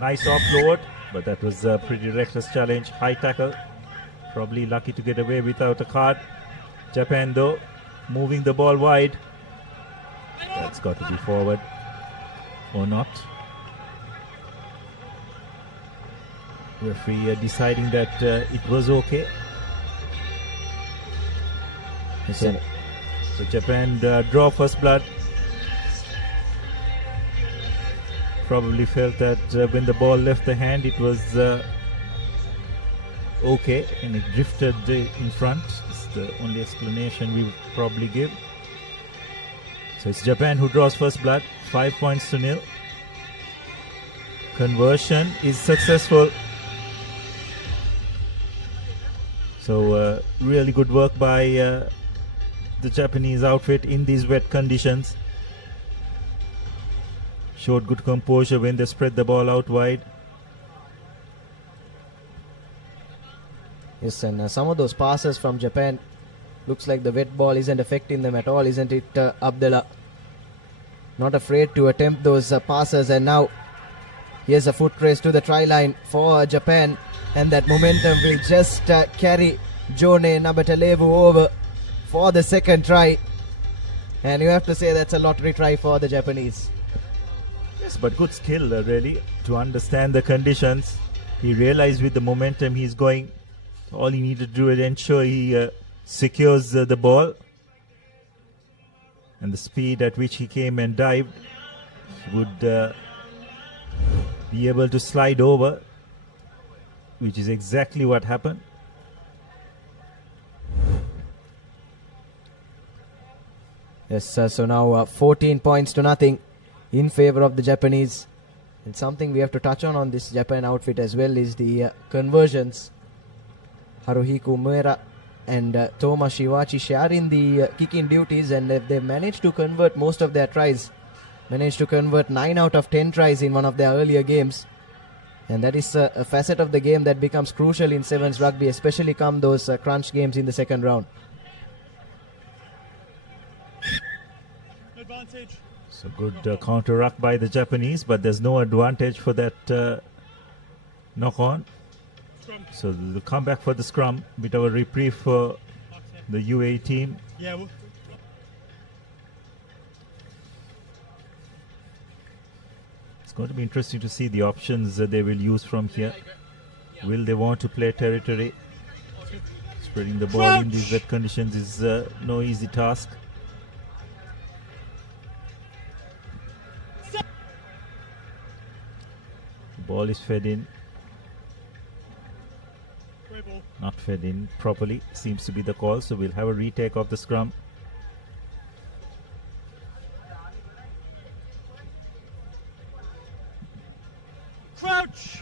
Nice offload. but that was a pretty reckless challenge. High tackle. Probably lucky to get away without a card. Japan though, moving the ball wide. That's got to be forward or not. Referee deciding that it was okay. So Japan draw first blood. Probably felt that when the ball left the hand it was okay and it drifted in front. It's the only explanation we would probably give. So it's Japan who draws first blood. 5 points to 0. Conversion is successful. So really good work by the Japanese outfit in these wet conditions. Showed good composure when they spread the ball out wide. Yes, and some of those passes from Japan, looks like the wet ball isn't affecting them at all, isn't it, Abdullah? Not afraid to attempt those passes, and now here's a foot race to the try line for Japan, and that momentum will just carry Jone Nabatalevu over for the second try, and you have to say that's a lottery try for the Japanese. Yes, but good skill really to understand the conditions. He realized with the momentum he's going, all he needed to do is ensure he secures the ball, and the speed at which he came and dived, he would be able to slide over, which is exactly what happened. Yes, so now 14 points to nothing in favor of the Japanese. And something we have to touch on this Japan outfit as well is the conversions. Haruhiko Uemura and Toma Shiwachi share in the kicking duties, and they managed to convert most of their tries. Managed to convert 9 out of 10 tries in one of their earlier games. And that is a facet of the game that becomes crucial in sevens rugby, especially come those crunch games in the second round. Advantage. So good counter ruck by the Japanese, but there's no advantage for that knock on. So they'll come back for the scrum. Bit of a reprieve for the UAE team. Yeah. It's going to be interesting to see the options that they will use from here. Will they want to play territory? Spreading the ball in these wet conditions is no easy task. The ball is fed in. Not fed in properly, seems to be the call. So we'll have a retake of the scrum. Crouch.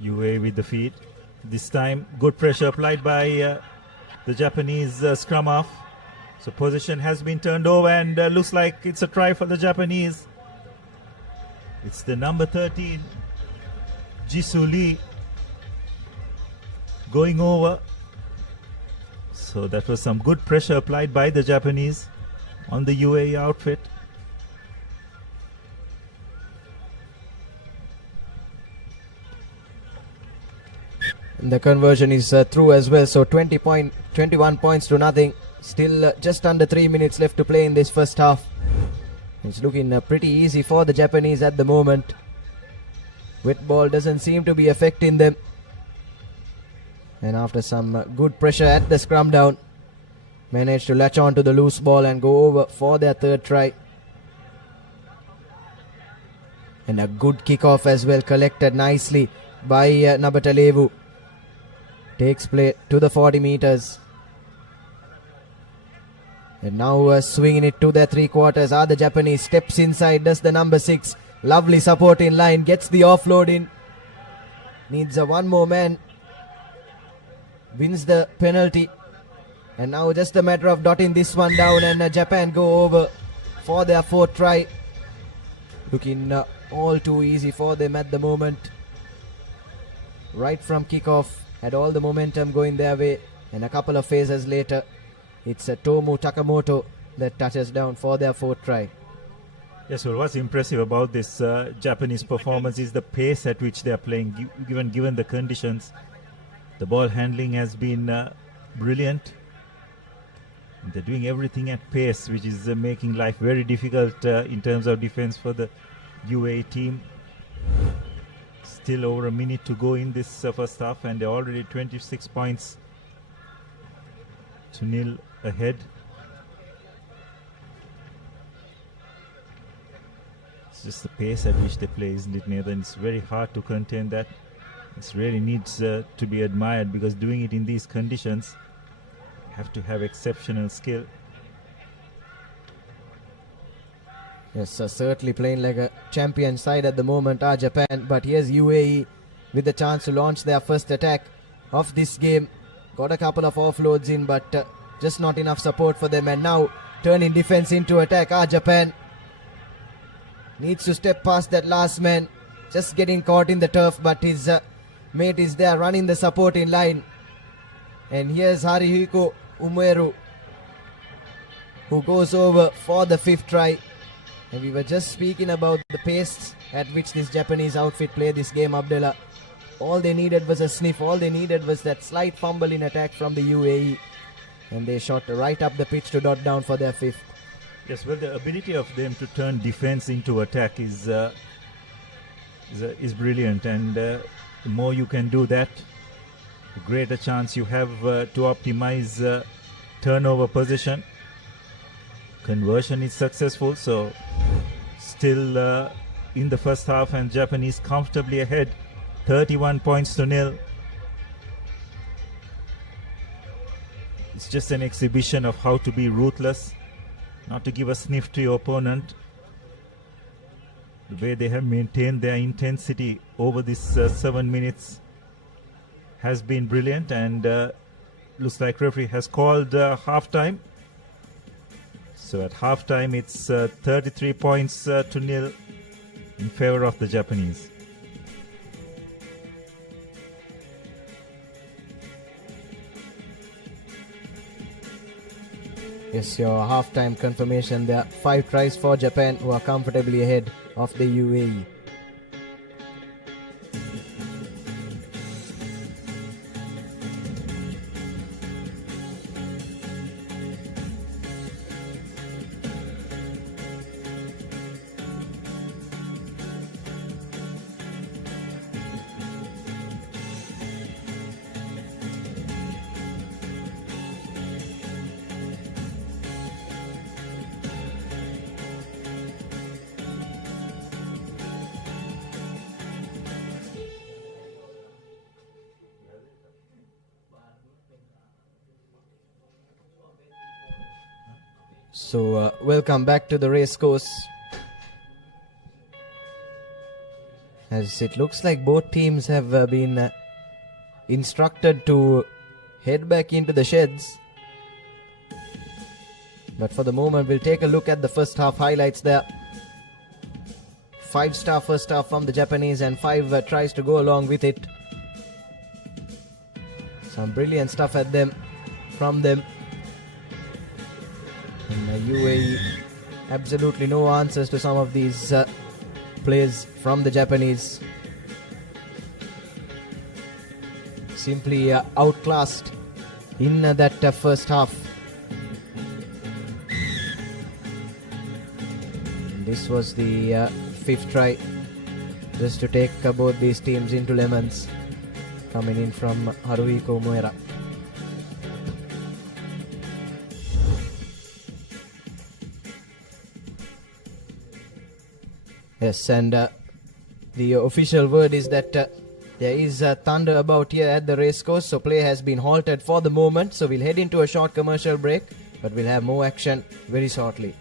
UAE with the feed. This time good pressure applied by the Japanese scrum half. So position has been turned over, and looks like it's a try for the Japanese. It's the number 13, Jisoo Lee, going over. So that was some good pressure applied by the Japanese on the UAE outfit. And the conversion is through as well. So 21 points to nothing. Still just under 3 minutes left to play in this first half. It's looking pretty easy for the Japanese at the moment. Wet ball doesn't seem to be affecting them. And after some good pressure at the scrum down, managed to latch on to the loose ball and go over for their third try. And a good kickoff as well, collected nicely by Nabatalevu. Takes play to the 40 meters. And now swinging it to their 3/4 are the Japanese. Steps inside, does the number 6. Lovely support in line, gets the offload in. Needs one more man. Wins the penalty. And now just a matter of dotting this one down, and Japan go over for their fourth try. Looking all too easy for them at the moment. Right from kickoff, had all the momentum going their way. And a couple of phases later, it's Tomu Takamoto that touches down for their fourth try. Yes, well, what's impressive about this Japanese performance is the pace at which they are playing, given the conditions. The ball handling has been brilliant. They're doing everything at pace, which is making life very difficult in terms of defense for the UAE team. Still over a minute to go in this first half, and they're already 26 points to nil ahead. It's just the pace at which they play, isn't it, Nathan? It's very hard to contain that. It really needs to be admired, because doing it in these conditions, have to have exceptional skill. Yes, certainly playing like a champion side at the moment are Japan, but here's UAE with the chance to launch their first attack of this game. Got a couple of offloads in, but just not enough support for them, and now turning defense into attack. Japan needs to step past that last man, just getting caught in the turf, but his mate is there running the support in line. And here's Haruhiko Umeru, who goes over for the fifth try. And we were just speaking about the pace at which this Japanese outfit play this game, Abdullah. All they needed was a sniff. All they needed was that slight fumble in attack from the UAE. And they shot right up the pitch to dot down for their fifth. Yes, well, the ability of them to turn defense into attack is brilliant. And the more you can do that, the greater chance you have to optimize turnover position. Conversion is successful, so still in the first half, and Japanese comfortably ahead, 31 points to nil. It's just an exhibition of how to be ruthless, not to give a sniff to your opponent. The way they have maintained their intensity over this 7 minutes has been brilliant, and looks like referee has called half-time. So at half-time, it's 33 points to nil in favor of the Japanese. Yes, your half-time confirmation there. 5 tries for Japan, who are comfortably ahead of the UAE. So welcome back to the race course, as it looks like both teams have been instructed to head back into the sheds. But for the moment, we'll take a look at the first half highlights there. 5-star first half from the Japanese, and 5 tries to go along with it. Some brilliant stuff from them. And UAE, absolutely no answers to some of these plays from the Japanese. Simply outclassed in that first half. And this was the 5th try, just to take both these teams into lemons, coming in from Haruhiko Umeru. Yes, and the official word is that there is thunder about here at the racecourse, so play has been halted for the moment. So we'll head into a short commercial break, but we'll have more action very shortly.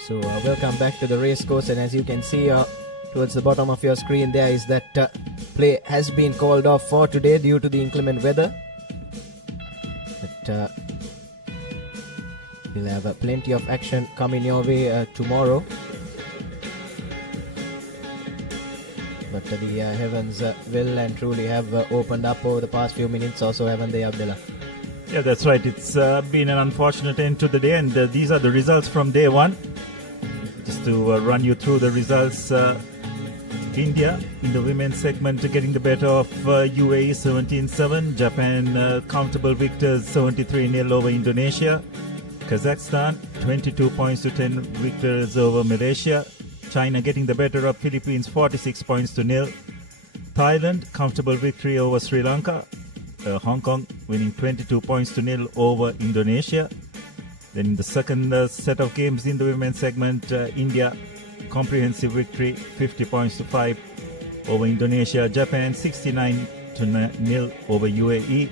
So welcome back to the race course, and as you can see towards the bottom of your screen there is that play has been called off for today due to the inclement weather. But we'll have plenty of action coming your way tomorrow. But the heavens will and truly have opened up over the past few minutes or so, haven't they, Abdullah? Yeah, that's right. It's been an unfortunate end to the day, and these are the results from day one. Just to run you through the results, India in the women's segment getting the better of UAE 17-7, Japan comfortable victors 73-0 over Indonesia, Kazakhstan 22 points to 10 victors over Malaysia, China getting the better of Philippines 46 points to 0, Thailand comfortable victory over Sri Lanka, Hong Kong winning 22 points to 0 over Indonesia. Then in the second set of games in the women's segment, India comprehensive victory 50 points to 5 over Indonesia, Japan 69 to 0 over UAE,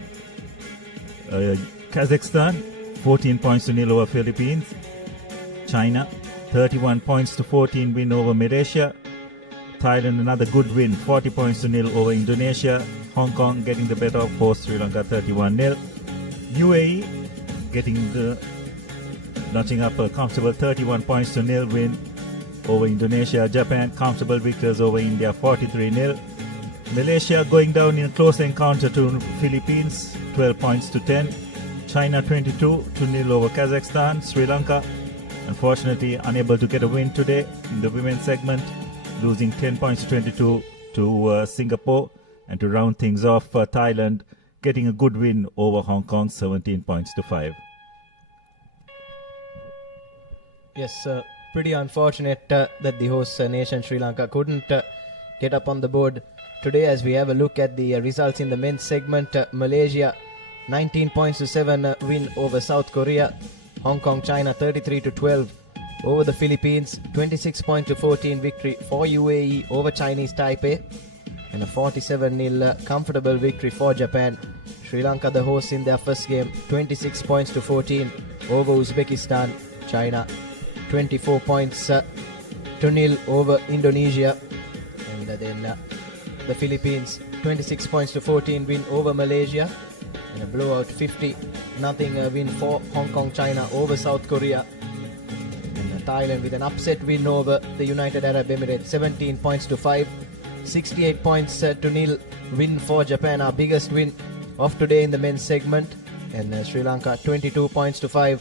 Kazakhstan 14 points to 0 over Philippines, China 31 points to 14 win over Malaysia, Thailand another good win 40 points to 0 over Indonesia, Hong Kong getting the better of both Sri Lanka 31-0, UAE notching up a comfortable 31 points to 0 win over Indonesia, Japan comfortable victors over India 43-0, Malaysia going down in a close encounter to Philippines 12 points to 10, China 22-0 over Kazakhstan, Sri Lanka unfortunately unable to get a win today in the women's segment, losing 10 points to 22 to Singapore, and to round things off, Thailand getting a good win over Hong Kong 17 points to 5. Yes, pretty unfortunate that the host nation Sri Lanka couldn't get up on the board today. As we have a look at the results in the men's segment, Malaysia 19 points to 7 win over South Korea, Hong Kong China 33 to 12 over the Philippines, 26 points to 14 victory for UAE over Chinese Taipei, and a 47-0 comfortable victory for Japan. Sri Lanka, the hosts in their first game, 26 points to 14 over Uzbekistan. China 24 points to 0 over Indonesia, and then the Philippines 26 points to 14 win over Malaysia, and a blowout 50-0 win for Hong Kong China over South Korea, and Thailand with an upset win over the United Arab Emirates 17 points to 5, 68 points to 0 win for Japan, our biggest win of today in the men's segment, and Sri Lanka 22 points to 5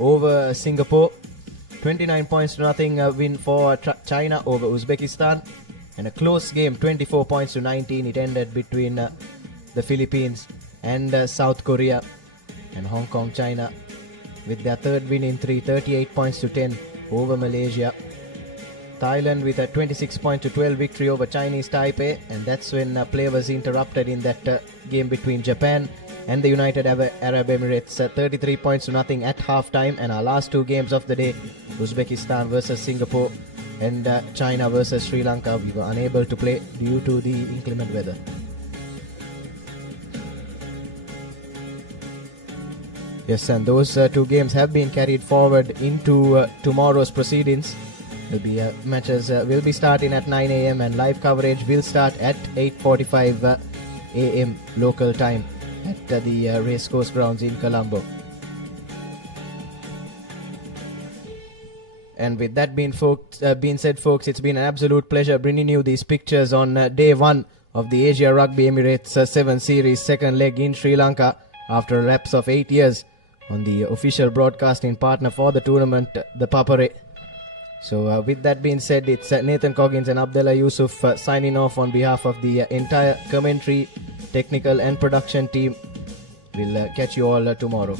over Singapore, 29 points to 0 win for China over Uzbekistan, and a close game 24 points to 19 it ended between the Philippines and South Korea, and Hong Kong China with their third win in 3, 38 points to 10 over Malaysia. Thailand with a 26 point to 12 victory over Chinese Taipei, and that's when play was interrupted in that game between Japan and the United Arab Emirates, 33 points to 0 at halftime. And our last two games of the day, Uzbekistan versus Singapore and China versus Sri Lanka, we were unable to play due to the inclement weather. Yes, and those two games have been carried forward into tomorrow's proceedings. There'll be matches will be starting at 9 a.m. and live coverage will start at 8:45 a.m. local time at the racecourse grounds in Colombo. And with that being said, folks, it's been an absolute pleasure bringing you these pictures on day one of the Asia Rugby Emirates 7 Series second leg in Sri Lanka after a lapse of 8 years on the official broadcasting partner for the tournament, the Papare. So with that being said, it's Nathan Coggins and Abdullah Yusuf signing off on behalf of the entire commentary, technical and production team. We'll catch you all tomorrow.